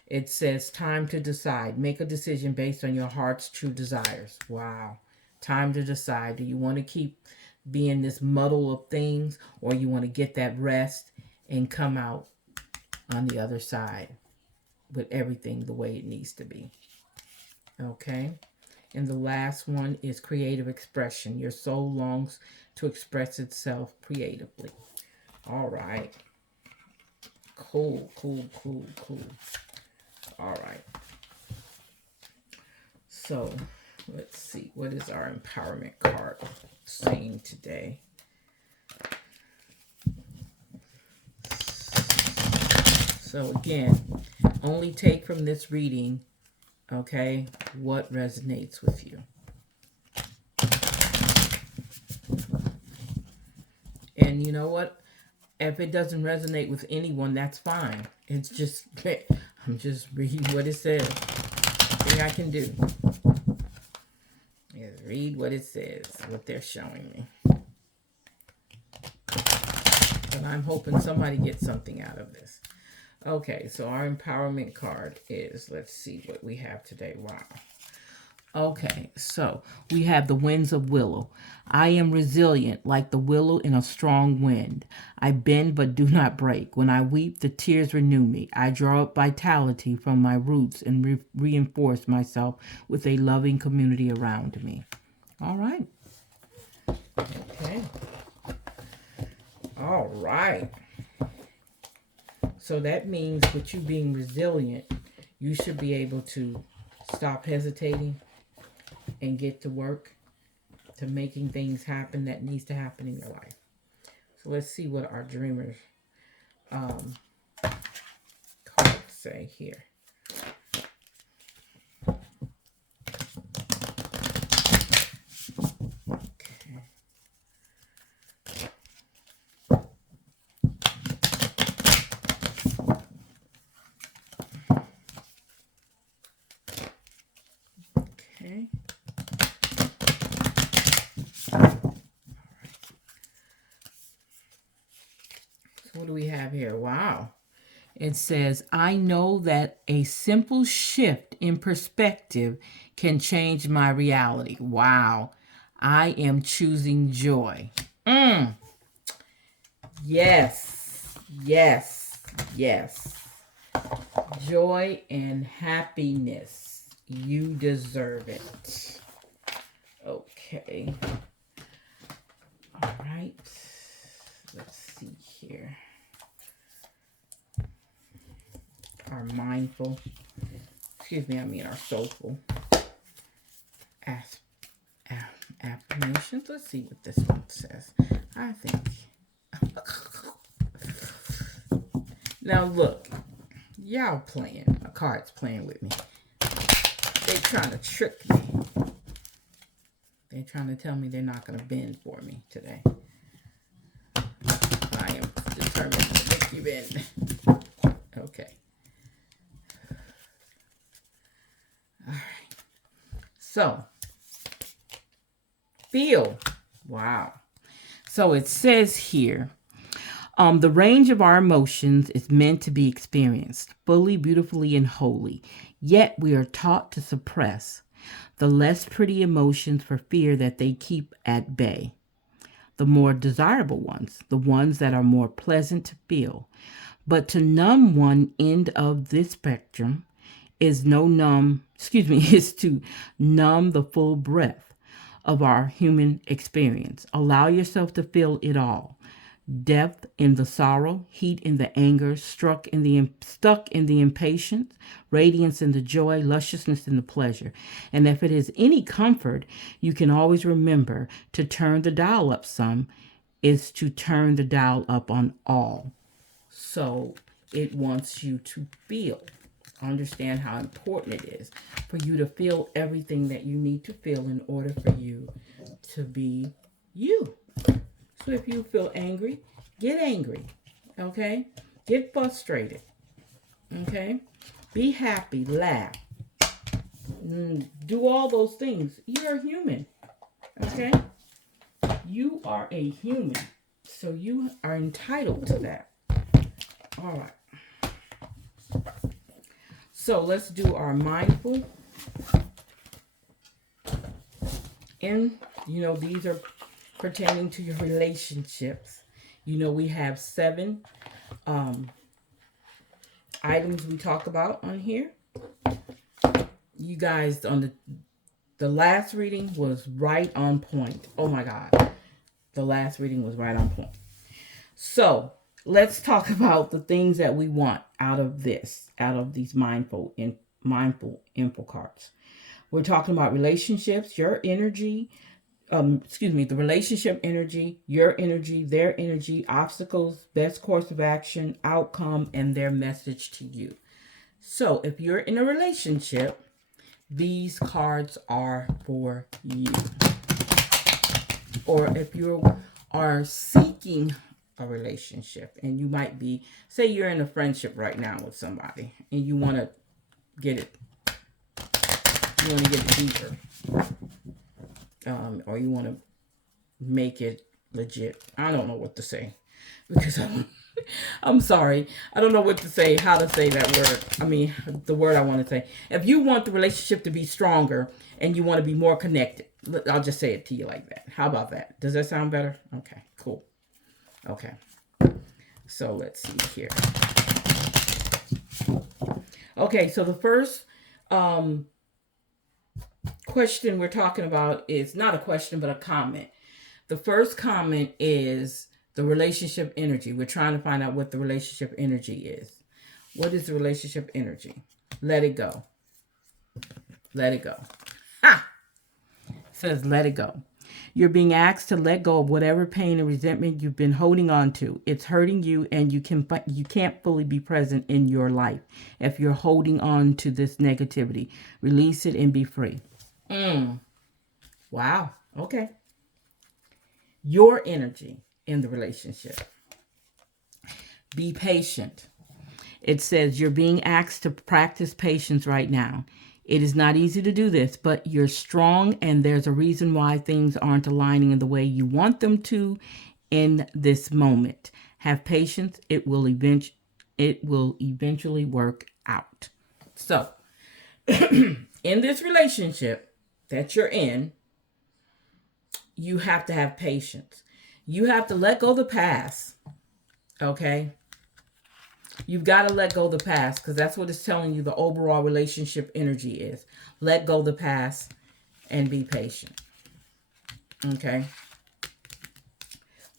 It says time to decide. Make a decision based on your heart's true desires. Wow. Time to decide. Do you want to keep being this muddle of things, or you want to get that rest and come out on the other side with everything the way it needs to be? Okay. And the last one is creative expression. Your soul longs to express itself creatively. All right. Cool. All right. So let's see. What is our empowerment card saying today? So again, only take from this reading, okay, what resonates with you. And you know what? If it doesn't resonate with anyone, that's fine. It's just, I'm just reading what it says. Thing I can do is read what it says, what they're showing me. But I'm hoping somebody gets something out of this. Okay, so our empowerment card is, let's see what we have today. Wow. Okay, so we have the winds of willow. I am resilient like the willow in a strong wind. I bend but do not break. When I weep, the tears renew me. I draw up vitality from my roots and reinforce myself with a loving community around me. All right. Okay. All right. So that means with you being resilient, you should be able to stop hesitating and get to work to making things happen that needs to happen in your life. So let's see what our dreamers cards say here. Okay. So what do we have here? Wow. It says, I know that a simple shift in perspective can change my reality. Wow. I am choosing joy. Yes. Yes. Yes. Joy and happiness. You deserve it. Okay. All right. Let's see here. Our mindful, our soulful affirmations. Let's see what this one says. I think. Now look, y'all playing. My card's playing with me. They trying to trick me. They're trying to tell me they're not going to bend for me today. I am determined to make you bend. Okay. All right. So, feel. Wow. So it says here, the range of our emotions is meant to be experienced fully, beautifully, and wholly. Yet we are taught to suppress the less pretty emotions for fear that they keep at bay the more desirable ones, the ones that are more pleasant to feel. But to numb one end of this spectrum is is to numb the full breadth of our human experience. Allow yourself to feel it all. Depth in the sorrow, heat in the anger, stuck in the impatience, radiance in the joy, lusciousness in the pleasure. And if it is any comfort, you can always remember to turn the dial up some is to turn the dial up on all. So it wants you to feel. Understand how important it is for you to feel everything that you need to feel in order for you to be you. So if you feel angry, get angry, okay? Get frustrated, okay? Be happy, laugh. Do all those things. You're a human, okay? You are a human, so you are entitled to that. All right. So let's do our mindful. And, these are pertaining to your relationships. We have 7 items we talk about on here. You guys, on the last reading was right on point. Oh my God. The last reading was right on point. So let's talk about the things that we want out of these mindful info cards. We're talking about relationships, your energy, the relationship energy, your energy, their energy, obstacles, best course of action, outcome, and their message to you. So if you're in a relationship, these cards are for you. Or if you are seeking a relationship and you might be, say you're in a friendship right now with somebody and you want to get it deeper. Or you want to make it legit. I don't know what to say because I'm sorry. I don't know what to say, how to say that word. The word I want to say. If you want the relationship to be stronger and you want to be more connected, I'll just say it to you like that. How about that? Does that sound better? Okay, cool. Okay. So let's see here. Okay, so the first question we're talking about is not a question, but a comment. The first comment is the relationship energy. We're trying to find out what the relationship energy is. What is the relationship energy? Let it go. Let it go. Ha! It says let it go. You're being asked to let go of whatever pain and resentment you've been holding on to. It's hurting you, and you can't fully be present in your life if you're holding on to this negativity. Release it and be free. Wow. Okay. Your energy in the relationship. Be patient. It says you're being asked to practice patience right now. It is not easy to do this, but you're strong, and there's a reason why things aren't aligning in the way you want them to in this moment. Have patience. It will eventually work out. So, in this relationship that you're in, you have to have patience. You have to let go of the past. Okay? You've got to let go of the past, because that's what it's telling you the overall relationship energy is. Let go of the past and be patient. Okay?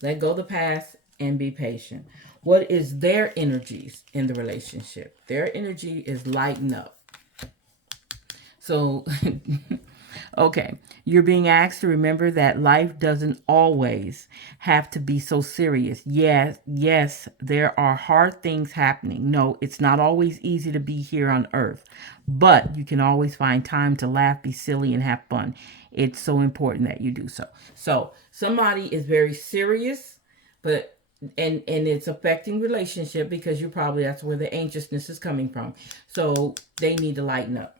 Let go of the past and be patient. What is their energies in the relationship? Their energy is lighten up. So, okay, you're being asked to remember that life doesn't always have to be so serious. Yes, there are hard things happening. No, it's not always easy to be here on earth, but you can always find time to laugh, be silly, and have fun. It's so important that you do so. So somebody is very serious, but and it's affecting relationship, because that's where the anxiousness is coming from. So they need to lighten up.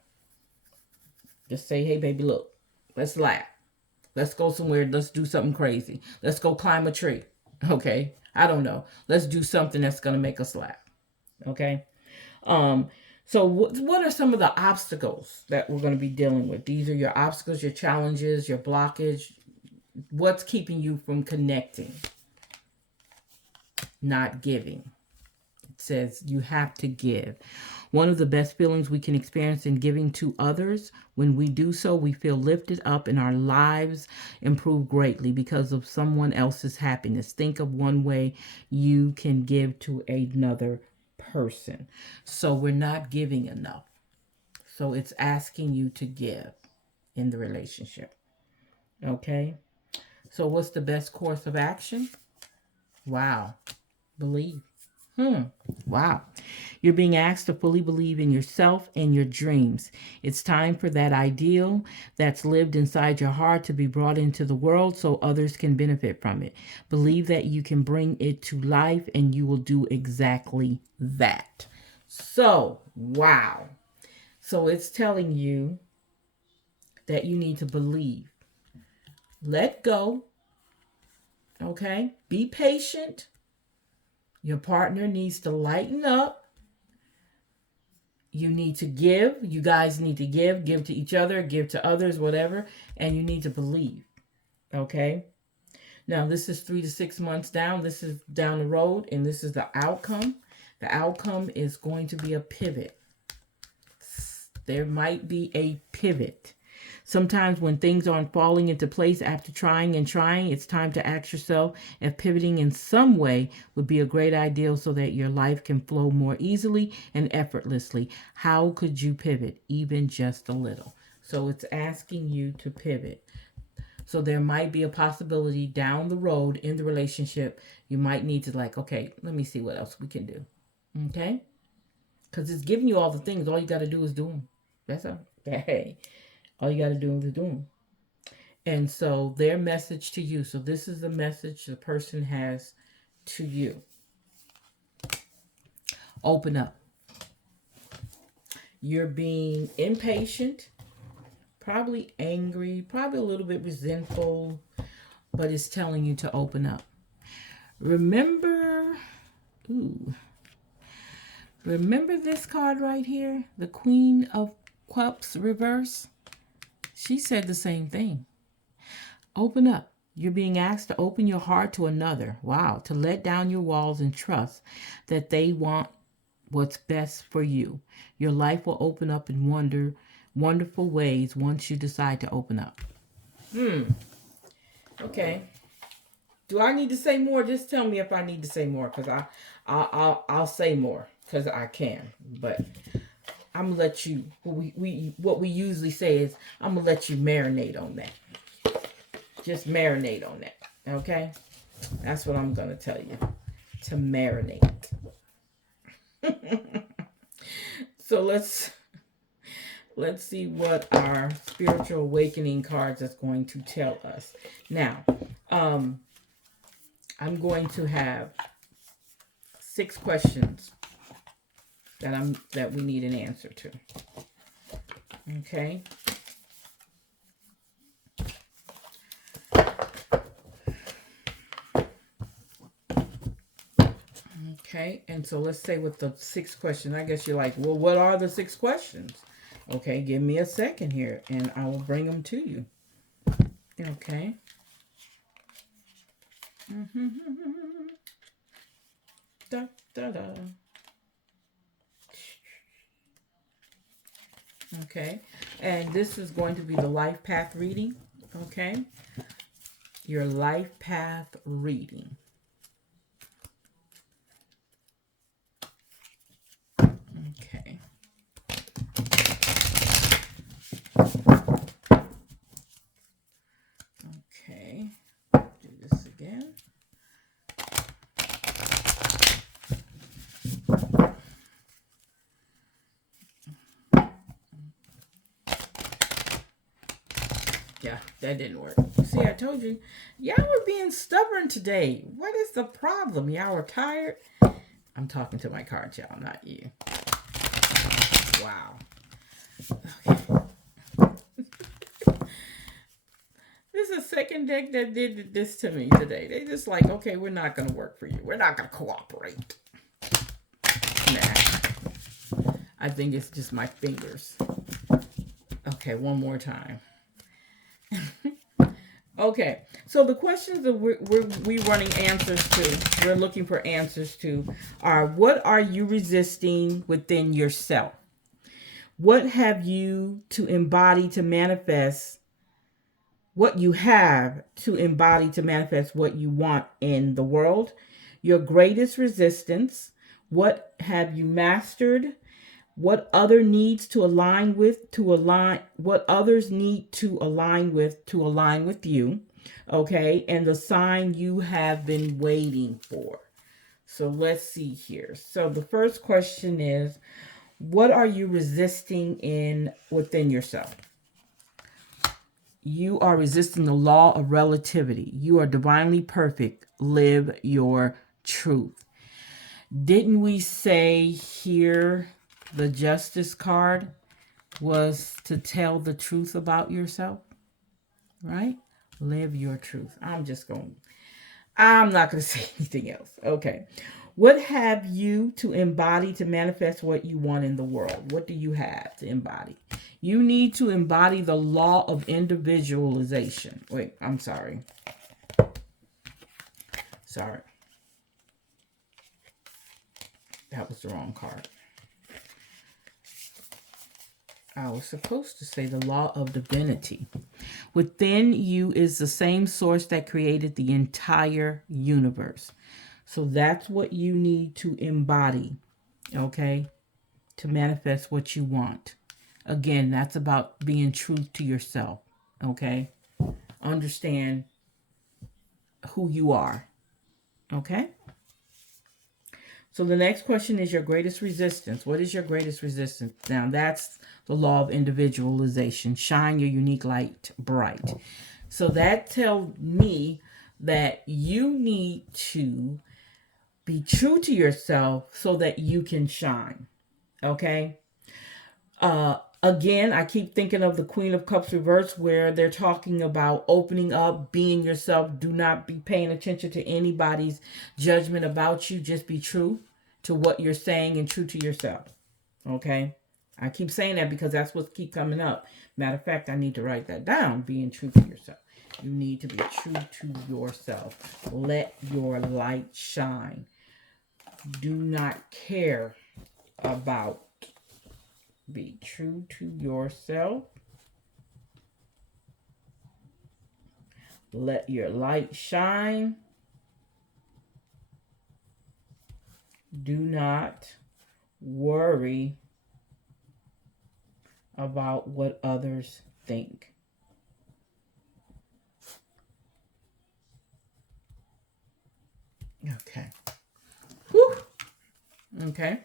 Just say, hey, baby, look, let's laugh. Let's go somewhere. Let's do something crazy. Let's go climb a tree. Okay? I don't know. Let's do something that's going to make us laugh. Okay? So what are some of the obstacles that we're going to be dealing with? These are your obstacles, your challenges, your blockage. What's keeping you from connecting? Not giving. It says you have to give. One of the best feelings we can experience in giving to others. When we do so, we feel lifted up and our lives improve greatly because of someone else's happiness. Think of one way you can give to another person. So we're not giving enough. So it's asking you to give in the relationship. Okay? So what's the best course of action? Wow. Believe. Wow. You're being asked to fully believe in yourself and your dreams. It's time for that ideal that's lived inside your heart to be brought into the world so others can benefit from it. Believe that you can bring it to life, and you will do exactly that. So, wow. So it's telling you that you need to believe. Let go. Okay? Be patient. Your partner needs to lighten up. You need to give. You guys need to give. Give to each other, give to others, whatever. And you need to believe. Okay? Now, this is 3 to 6 months down. This is down the road, and this is the outcome. The outcome is going to be a pivot. There might be a pivot. Sometimes when things aren't falling into place after trying and trying, it's time to ask yourself if pivoting in some way would be a great idea so that your life can flow more easily and effortlessly. How could you pivot, even just a little? So it's asking you to pivot. So there might be a possibility down the road in the relationship, you might need to okay, let me see what else we can do. Okay? Because it's giving you all the things. All you got to do is do them. That's all. Hey. All you got to do is do them. And so their message to you. So this is the message the person has to you. Open up. You're being impatient, probably angry, probably a little bit resentful, but it's telling you to open up. Remember this card right here? The Queen of Cups reverse? She said the same thing. Open up. You're being asked to open your heart to another. Wow. To let down your walls and trust that they want what's best for you. Your life will open up in wonderful ways once you decide to open up. Okay. Do I need to say more? Just tell me if I need to say more, because I'll say more because I can. But I'm gonna let you. What we usually say is I'm gonna let you marinate on that. Just marinate on that. Okay. That's what I'm gonna tell you. To marinate. So let's see what our spiritual awakening cards is going to tell us. Now, I'm going to have 6 questions that we need an answer to. Okay. Okay, and so let's say with the 6 questions, I guess you're like, well, what are the 6 questions? Okay, give me a second here, and I will bring them to you. Okay. Da, da, da. Okay, and this is going to be the life path reading. Okay, your life path reading. Okay. Okay, do this again. Yeah, that didn't work. See, I told you, y'all were being stubborn today. What is the problem? Y'all were tired? I'm talking to my cards, y'all, not you. Wow. Okay. This is a second deck that did this to me today. They just like, okay, we're not going to work for you. We're not going to cooperate. Nah. I think it's just my fingers. Okay, one more time. Okay, so the questions that we're running answers to, we're looking for answers to, are what are you resisting within yourself? What have you to embody to manifest what you have to embody to manifest what you want in the world? Your greatest resistance. What have you mastered? What other needs to align with what others need to align with you. Okay, and the sign you have been waiting for. So let's see here. So the first question is, what are you resisting within yourself? You are resisting the law of relativity. You are divinely perfect. Live your truth. Didn't we say here the justice card was to tell the truth about yourself? Right? Live your truth. I'm not going to say anything else. Okay. What have you to embody to manifest what you want in the world? What do you have to embody? You need to embody the law of individualization. Wait, I'm sorry. Sorry. That was the wrong card. I was supposed to say the law of divinity. Within you is the same source that created the entire universe. So that's what you need to embody, okay, to manifest what you want. Again, that's about being true to yourself, okay? Understand who you are, okay? So the next question is your greatest resistance. What is your greatest resistance? Now that's the law of individualization. Shine your unique light bright. So that tells me that you need to be true to yourself so that you can shine. Okay? Again, I keep thinking of the Queen of Cups reverse, where they're talking about opening up, being yourself. Do not be paying attention to anybody's judgment about you. Just be true to what you're saying and true to yourself. Okay? I keep saying that because that's what keep coming up. Matter of fact, I need to write that down. Being true to yourself. You need to be true to yourself. Let your light shine. Do not care about Be true to yourself. Let your light shine. Do not worry about what others think. Okay. Whew. Okay.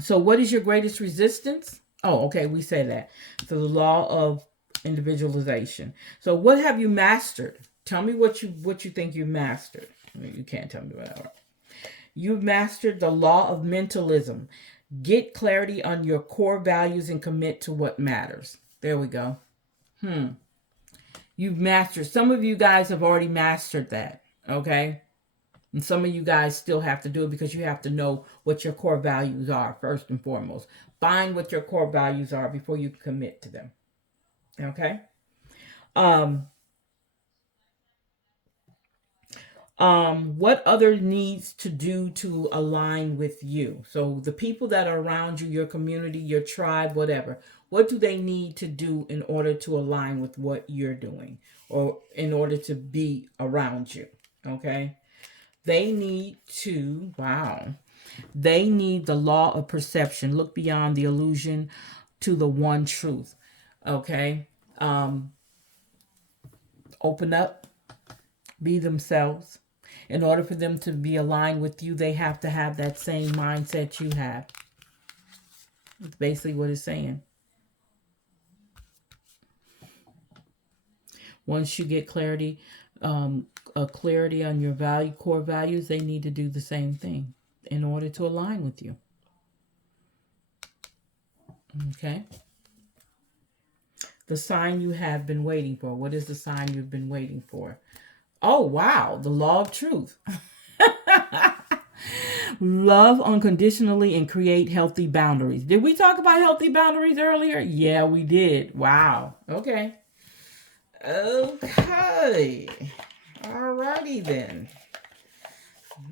So what is your greatest resistance? Oh, okay, we say that. So the law of individualization. So what have you mastered? Tell me what you think you mastered. I mean, you can't tell me whatever. You've mastered the law of mentalism. Get clarity on your core values and commit to what matters. There we go. You've mastered. Some of you guys have already mastered that. Okay. And some of you guys still have to do it because you have to know what your core values are first and foremost. Find what your core values are before you commit to them. Okay? Um what other needs to do to align with you? So the people that are around you, your community, your tribe, whatever. What do they need to do in order to align with what you're doing or in order to be around you? Okay? They need to, wow. They need the law of perception. Look beyond the illusion to the one truth. Okay? Open up, be themselves. In order for them to be aligned with you, they have to have that same mindset you have. It's basically what it's saying. Once you get clarity, a clarity on your core values, they need to do the same thing in order to align with you. Okay? The sign you have been waiting for. What is the sign you've been waiting for? Oh, wow. The law of truth. Love unconditionally and create healthy boundaries. Did we talk about healthy boundaries earlier? Yeah, we did. Wow. Okay. Okay. Alrighty then.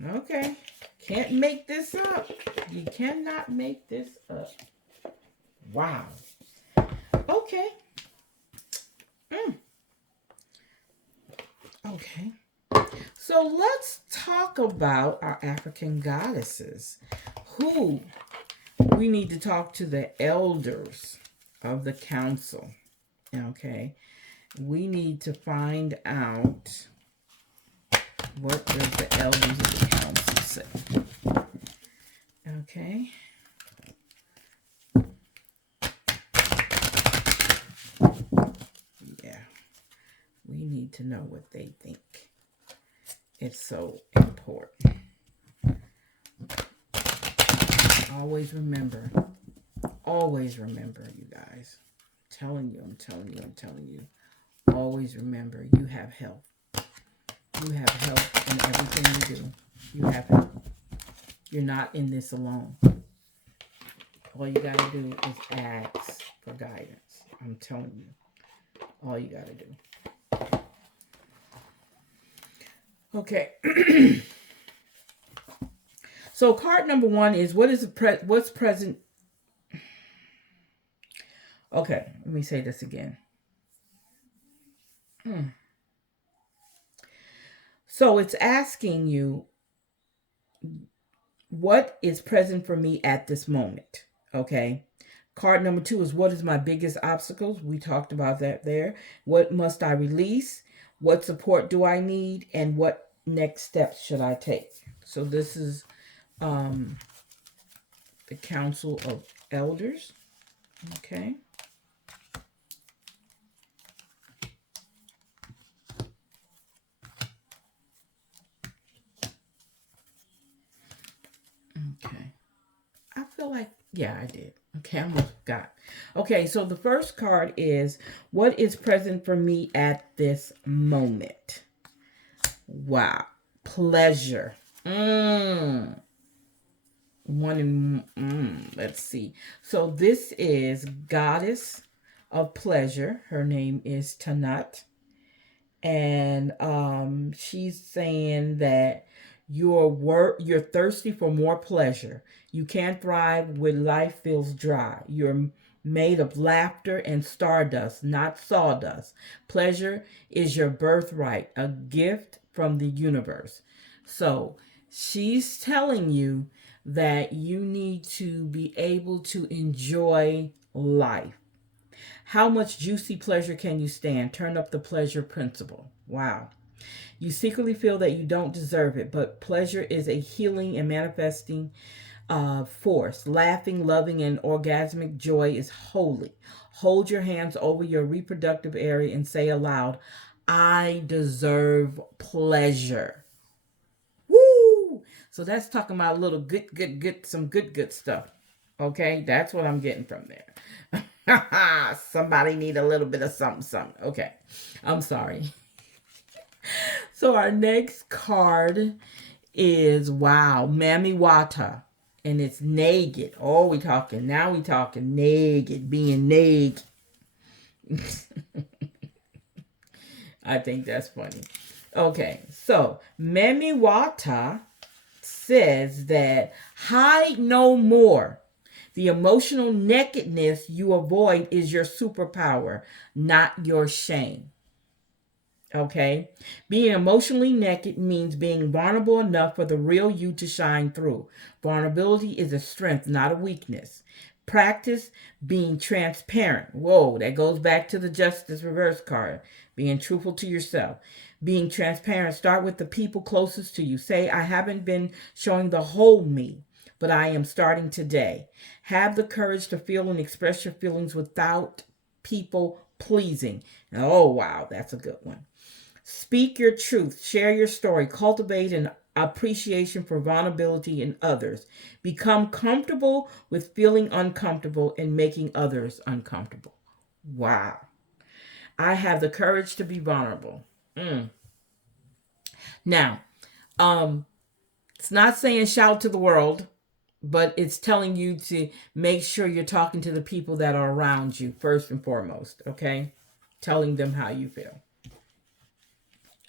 Okay. Can't make this up. You cannot make this up. Wow. Okay. Okay. So let's talk about our African goddesses. Who we need to talk to the elders of the council. Okay. We need to find out what does the elders of the council say. Okay. Yeah. We need to know what they think. It's so important. Always remember, you guys. I'm telling you. Always remember, you have help. You have help in everything you do. You have help. You're not in this alone. All you gotta do is ask for guidance. I'm telling you. All you gotta do. Okay. So card number 1 is what's present. Okay, let me say this again. So it's asking you what is present for me at this moment. Okay. Card number 2 is what is my biggest obstacles? We talked about that there. What must I release? What support do I need? And what next steps should I take? So this is the Council of Elders. Okay. Okay. I feel like, yeah, I did. Okay, I almost got. Okay, so the first card is what is present for me at this moment? Wow. Pleasure. Let's see. So this is Goddess of Pleasure. Her name is Tanat. And she's saying that You're thirsty for more pleasure. You can't thrive when life feels dry. You're made of laughter and stardust, not sawdust. Pleasure is your birthright, a gift from the universe. So she's telling you that you need to be able to enjoy life. How much juicy pleasure can you stand? Turn up the pleasure principle. Wow. You secretly feel that you don't deserve it, but pleasure is a healing and manifesting force. Laughing, loving, and orgasmic joy is holy. Hold your hands over your reproductive area and say aloud, I deserve pleasure. Woo! So that's talking about a little good, some good stuff. Okay, that's what I'm getting from there. Somebody need a little bit of something. Okay, I'm sorry. So our next card is wow, Mami Wata. And it's naked. Oh, we talking naked, being naked. I think that's funny. Okay, so Mami Wata says that hide no more. The emotional nakedness you avoid is your superpower, not your shame. Okay? Being emotionally naked means being vulnerable enough for the real you to shine through. Vulnerability is a strength, not a weakness. Practice being transparent. Whoa, that goes back to the Justice Reverse card. Being truthful to yourself. Being transparent. Start with the people closest to you. Say, I haven't been showing the whole me, but I am starting today. Have the courage to feel and express your feelings without people pleasing. Oh, wow, that's a good one. Speak your truth, share your story, cultivate an appreciation for vulnerability in others. Become comfortable with feeling uncomfortable and making others uncomfortable. Wow. I have the courage to be vulnerable. Now, it's not saying shout to the world, but it's telling you to make sure you're talking to the people that are around you first and foremost, okay? Telling them how you feel.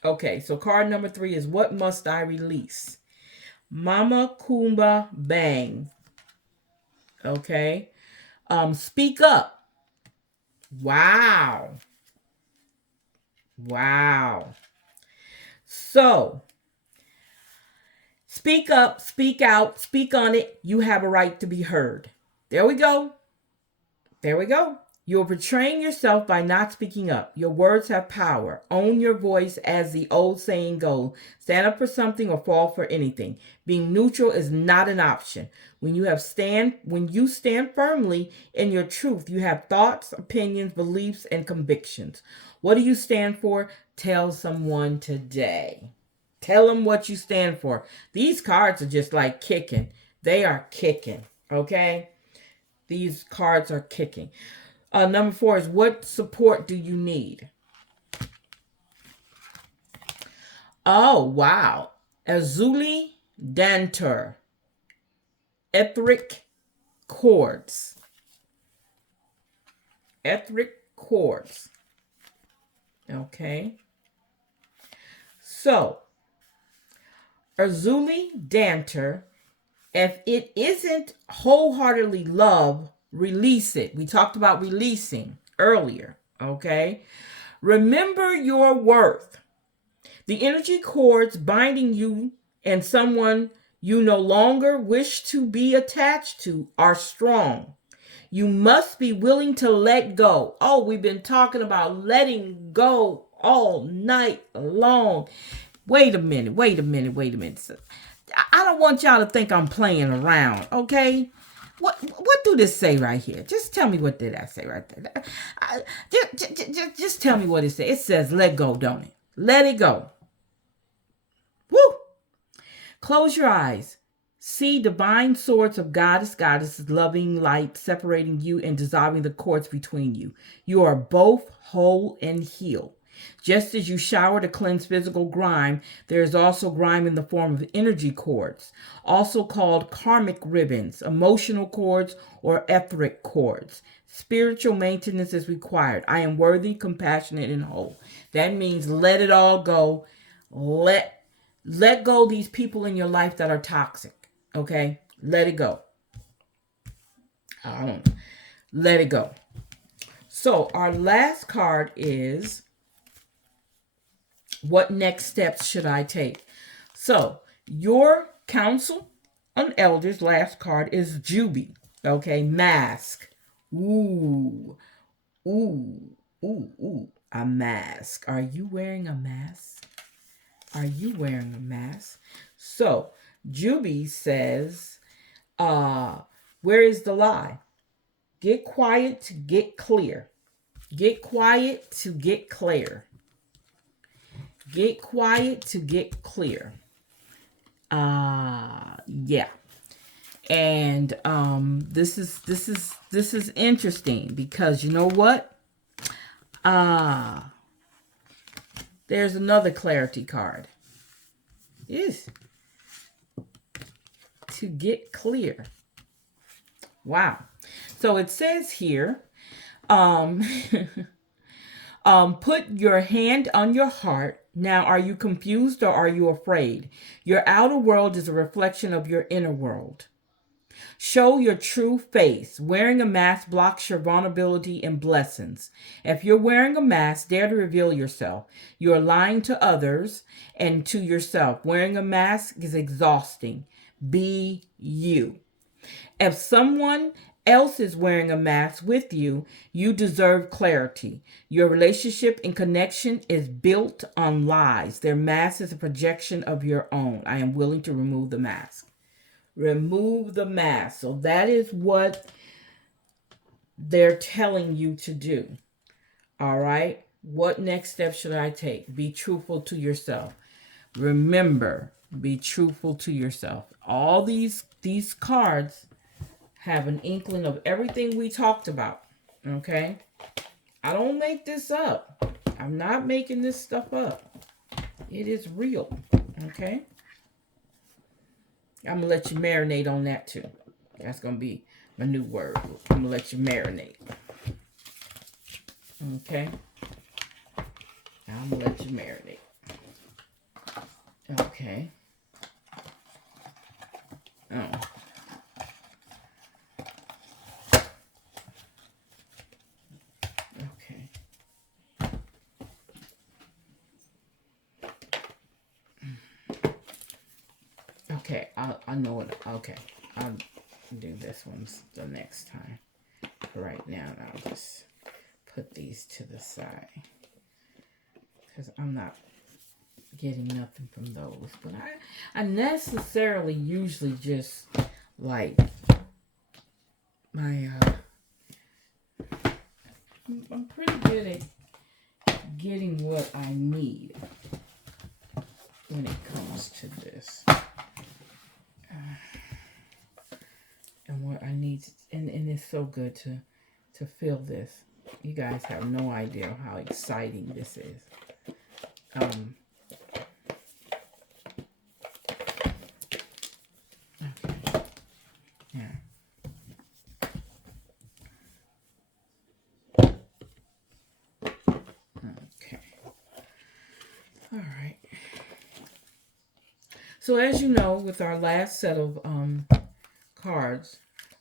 Okay, so card number 3 is what must I release? Mama Kumba Bang. Okay. Speak up. Wow. Wow. So, speak up, speak out, speak on it. You have a right to be heard. There we go. There we go. You're betraying yourself by not speaking up. Your words have power. Own your voice, as the old saying goes. Stand up for something or fall for anything. Being neutral is not an option. When you stand firmly in your truth, you have thoughts, opinions, beliefs, and convictions. What do you stand for? Tell someone today. Tell them what you stand for. These cards are just like kicking. They are kicking. Okay? These cards are kicking. Number 4 is what support do you need? Oh, wow. Azuli Dantur. Etheric chords. Etheric chords. Okay. So, Azuli Dantur, if it isn't wholeheartedly love, release it. We talked about releasing earlier, okay? Remember your worth. The energy cords binding you and someone you no longer wish to be attached to are strong. You must be willing to let go. Oh, we've been talking about letting go all night long. Wait a minute. I don't want y'all to think I'm playing around, okay? What do this say right here? Just tell me what did I say right there. Just tell me what it says. It says let go, don't it? Let it go. Woo! Close your eyes. See divine swords of goddesses, loving light separating you and dissolving the cords between you. You are both whole and healed. Just as you shower to cleanse physical grime, there is also grime in the form of energy cords, also called karmic ribbons, emotional cords, or etheric cords. Spiritual maintenance is required. I am worthy, compassionate, and whole. That means let it all go. Let go of these people in your life that are toxic. Okay? Let it go. I don't know. Let it go. So our last card is, what next steps should I take? So your counsel on elders, last card is Juby. Okay, mask. Ooh, ooh, ooh. A mask. Are you wearing a mask? Are you wearing a mask? So Juby says, where is the lie? Get quiet to get clear. Get quiet to get clear. Get quiet to get clear. Yeah. And this is interesting because you know what? There's another clarity card. Is to get clear. Wow. So it says here, put your hand on your heart. Now, are you confused or are you afraid? Your outer world is a reflection of your inner world. Show your true face. Wearing a mask blocks your vulnerability and blessings. If you're wearing a mask, dare to reveal yourself. You're lying to others and to yourself. Wearing a mask is exhausting. Be you. If someone else is wearing a mask with you, you deserve clarity. Your relationship and connection is built on lies. Their mask is a projection of your own. I am willing to remove the mask. Remove the mask. So that is what they're telling you to do. All right. What next step should I take? Be truthful to yourself. Remember, be truthful to yourself. All these cards have an inkling of everything we talked about. Okay? I don't make this up. I'm not making this stuff up. It is real. Okay? I'm going to let you marinate on that too. That's going to be my new word. I'm going to let you marinate. Okay? I'm going to let you marinate. Okay. Oh. Okay. Okay, I know it. Okay, I'll do this one the next time. Right now, I'll just put these to the side because I'm not getting nothing from those. But I necessarily usually just like my I'm pretty good at getting what I need when it comes to this. And what I need, and it's so good to feel this. You guys have no idea how exciting this is. Okay. Yeah. Okay. All right. So as you know, with our last set of cards,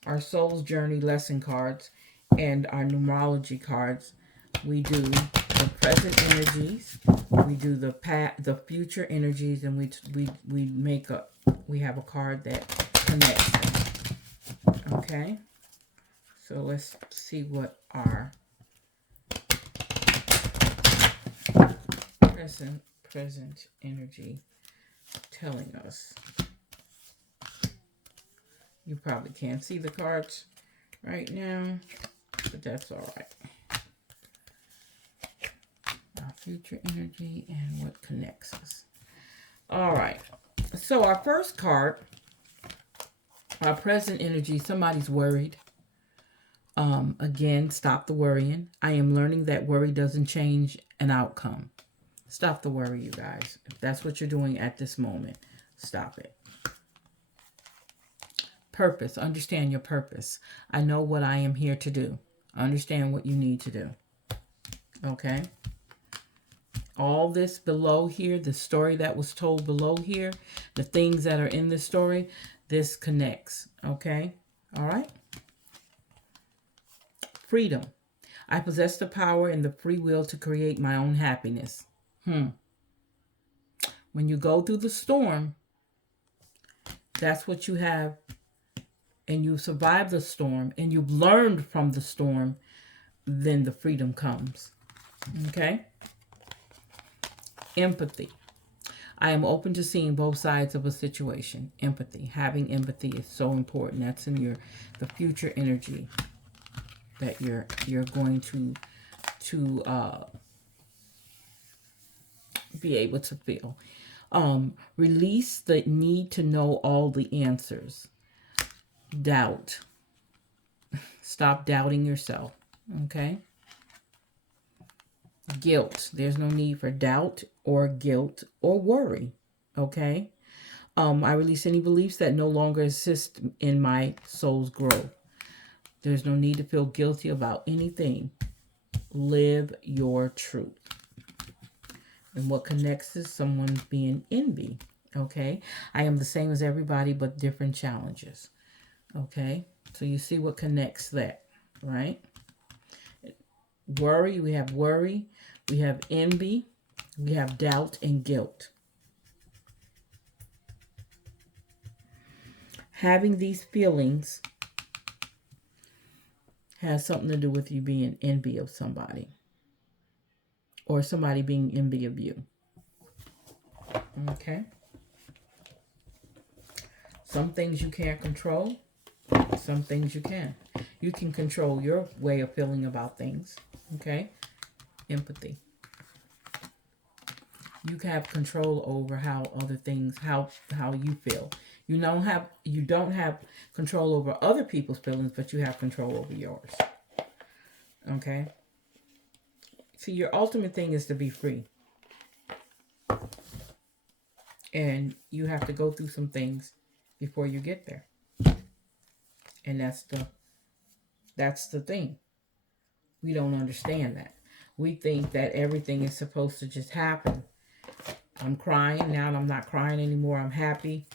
our Soul's Journey lesson cards, and our numerology cards, we do the present energies, we do the future energies, and we have a card that connects them. Okay, so let's see what our present energy telling us. You probably can't see the cards right now, but that's all right. Our future energy and what connects us. All right. So our first card, our present energy, somebody's worried. Again, stop the worrying. I am learning that worry doesn't change an outcome. Stop the worry, you guys. If that's what you're doing at this moment, stop it. Purpose. Understand your purpose. I know what I am here to do. Understand what you need to do. Okay? All this below here, the story that was told below here, the things that are in the story, this connects. Okay? All right? Freedom. I possess the power and the free will to create my own happiness. When you go through the storm, that's what you have, and you survive the storm, and you've learned from the storm, then the freedom comes. Okay? Empathy. I am open to seeing both sides of a situation. Empathy. Having empathy is so important. That's in the future energy that you're going to be able to feel. Release the need to know all the answers. Doubt. Stop doubting yourself. Okay? Guilt. There's no need for doubt or guilt or worry. Okay? I release any beliefs that no longer assist in my soul's growth. There's no need to feel guilty about anything. Live your truth. And what connects is someone being envy. Okay? I am the same as everybody, but different challenges. Okay? So you see what connects that, right? Worry, we have envy, we have doubt and guilt. Having these feelings has something to do with you being envy of somebody, or somebody being envy of you. Okay? Some things you can't control, some things you can. You can control your way of feeling about things. Okay? Empathy. You have control over how other things, how you feel. You don't have control over other people's feelings, but you have control over yours. Okay? See, your ultimate thing is to be free. And you have to go through some things before you get there. And that's the thing. We don't understand that. We think that everything is supposed to just happen. I'm crying, now I'm not crying anymore. I'm happy.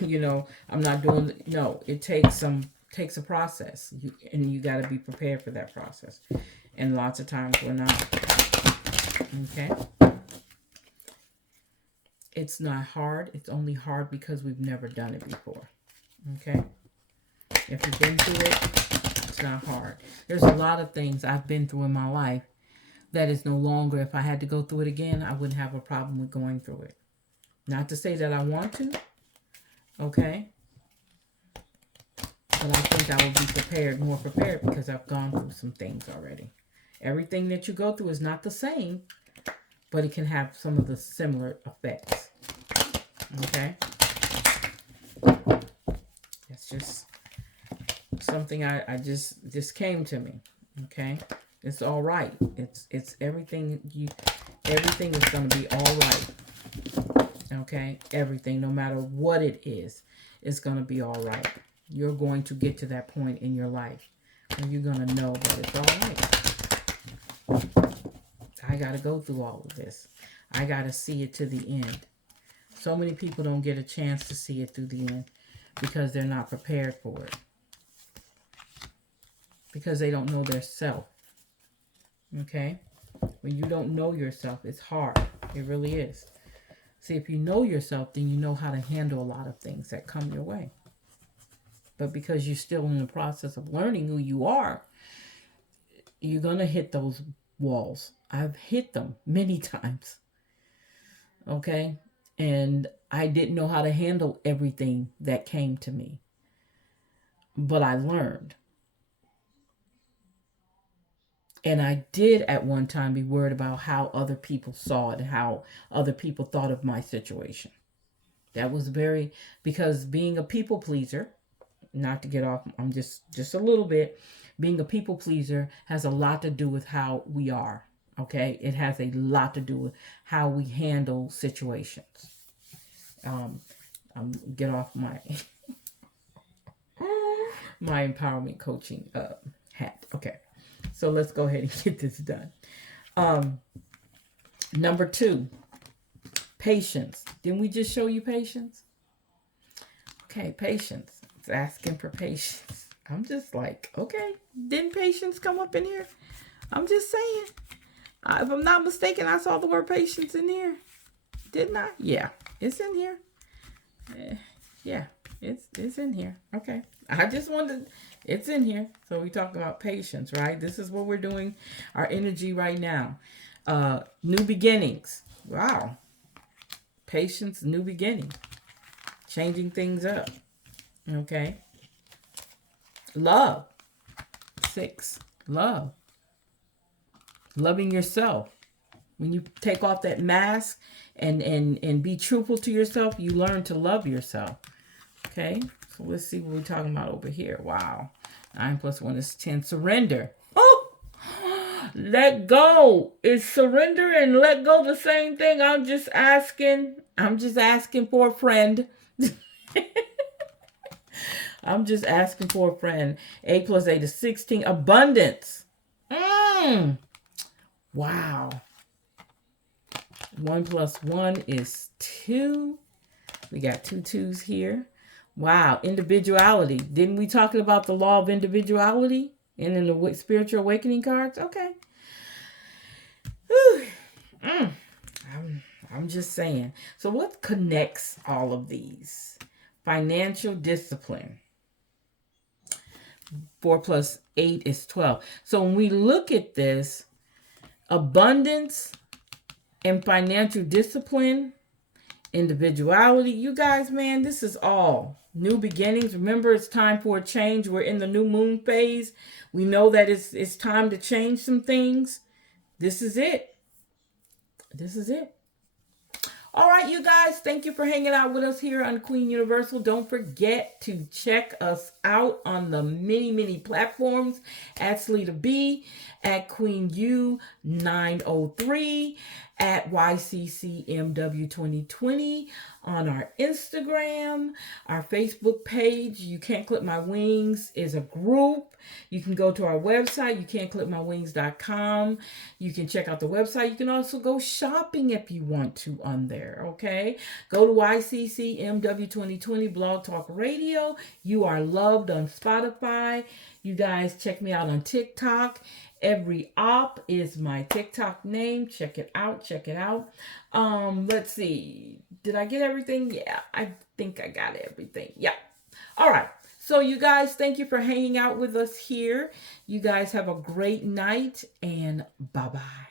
I'm not doing no, it takes a process. And you got to be prepared for that process. And lots of times we're not. Okay? It's not hard. It's only hard because we've never done it before. Okay? If you've been through it, it's not hard. There's a lot of things I've been through in my life that is no longer, if I had to go through it again, I wouldn't have a problem with going through it. Not to say that I want to, okay? But I think I will be more prepared, because I've gone through some things already. Everything that you go through is not the same, but it can have some of the similar effects. Okay? That's just something I just came to me. Okay? It's all right. It's everything is going to be all right. Okay? Everything, no matter what it is going to be all right. You're going to get to that point in your life where you're going to know that it's all right. I got to go through all of this. I got to see it to the end. So many people don't get a chance to see it through the end because they're not prepared for it. Because they don't know their self. Okay? When you don't know yourself, it's hard. It really is. See, if you know yourself, then you know how to handle a lot of things that come your way. But because you're still in the process of learning who you are, you're going to hit those walls. I've hit them many times. Okay? And I didn't know how to handle everything that came to me. But I learned. And I did at one time be worried about how other people saw it, how other people thought of my situation. That was because being a people pleaser, not to get off, I'm just a little bit, being a people pleaser has a lot to do with how we are. Okay? It has a lot to do with how we handle situations. Get off my my empowerment coaching hat. Okay. So let's go ahead and get this done. Number 2, patience. Didn't we just show you patience? Okay, patience. It's asking for patience. I'm just like, okay, didn't patience come up in here? I'm just saying. If I'm not mistaken, I saw the word patience in here. Didn't I? Yeah, it's in here. Yeah, it's in here. Okay. I just wanted, it's in here. So we talk about patience, right? This is what we're doing, our energy right now. New beginnings. Wow. Patience, new beginning. Changing things up. Okay. Love. 6. Love. Loving yourself. When you take off that mask and be truthful to yourself, you learn to love yourself. Okay, so let's see what we're talking about over here. Wow. 9 plus 1 is 10. Surrender. Oh, let go. Is surrender and let go the same thing? I'm just asking for a friend. I'm just asking for a friend. 8 plus 8 is 16. Abundance. Wow. 1 plus 1 is 2. We got 2 2s here. Wow. Individuality. Didn't we talk about the law of individuality and in the spiritual awakening cards? Okay. I'm just saying. So what connects all of these? Financial discipline. 4 plus 8 is 12. So when we look at this, abundance and financial discipline, individuality, you guys, man, this is all new beginnings. Remember, it's time for a change. We're in the new moon phase. We know that it's time to change some things. This is it. This is it. All right, you guys, thank you for hanging out with us here on Queen Universal. Don't forget to check us out on the many platforms at Selita B, at Queen U 903, at yccmw 2020, on our Instagram, our Facebook page. You Can't Clip My Wings is a group. You can go to our website, youcan'tclipmywings.com. You can check out the website. You can also go shopping if you want to on there, okay? Go to yccmw 2020 Blog Talk Radio. You are loved on Spotify. You guys check me out on TikTok. Everyopp is my TikTok name. Check it out. Check it out. Let's see. Did I get everything? Yeah, I think I got everything. Yeah. All right. So you guys, thank you for hanging out with us here. You guys have a great night and bye-bye.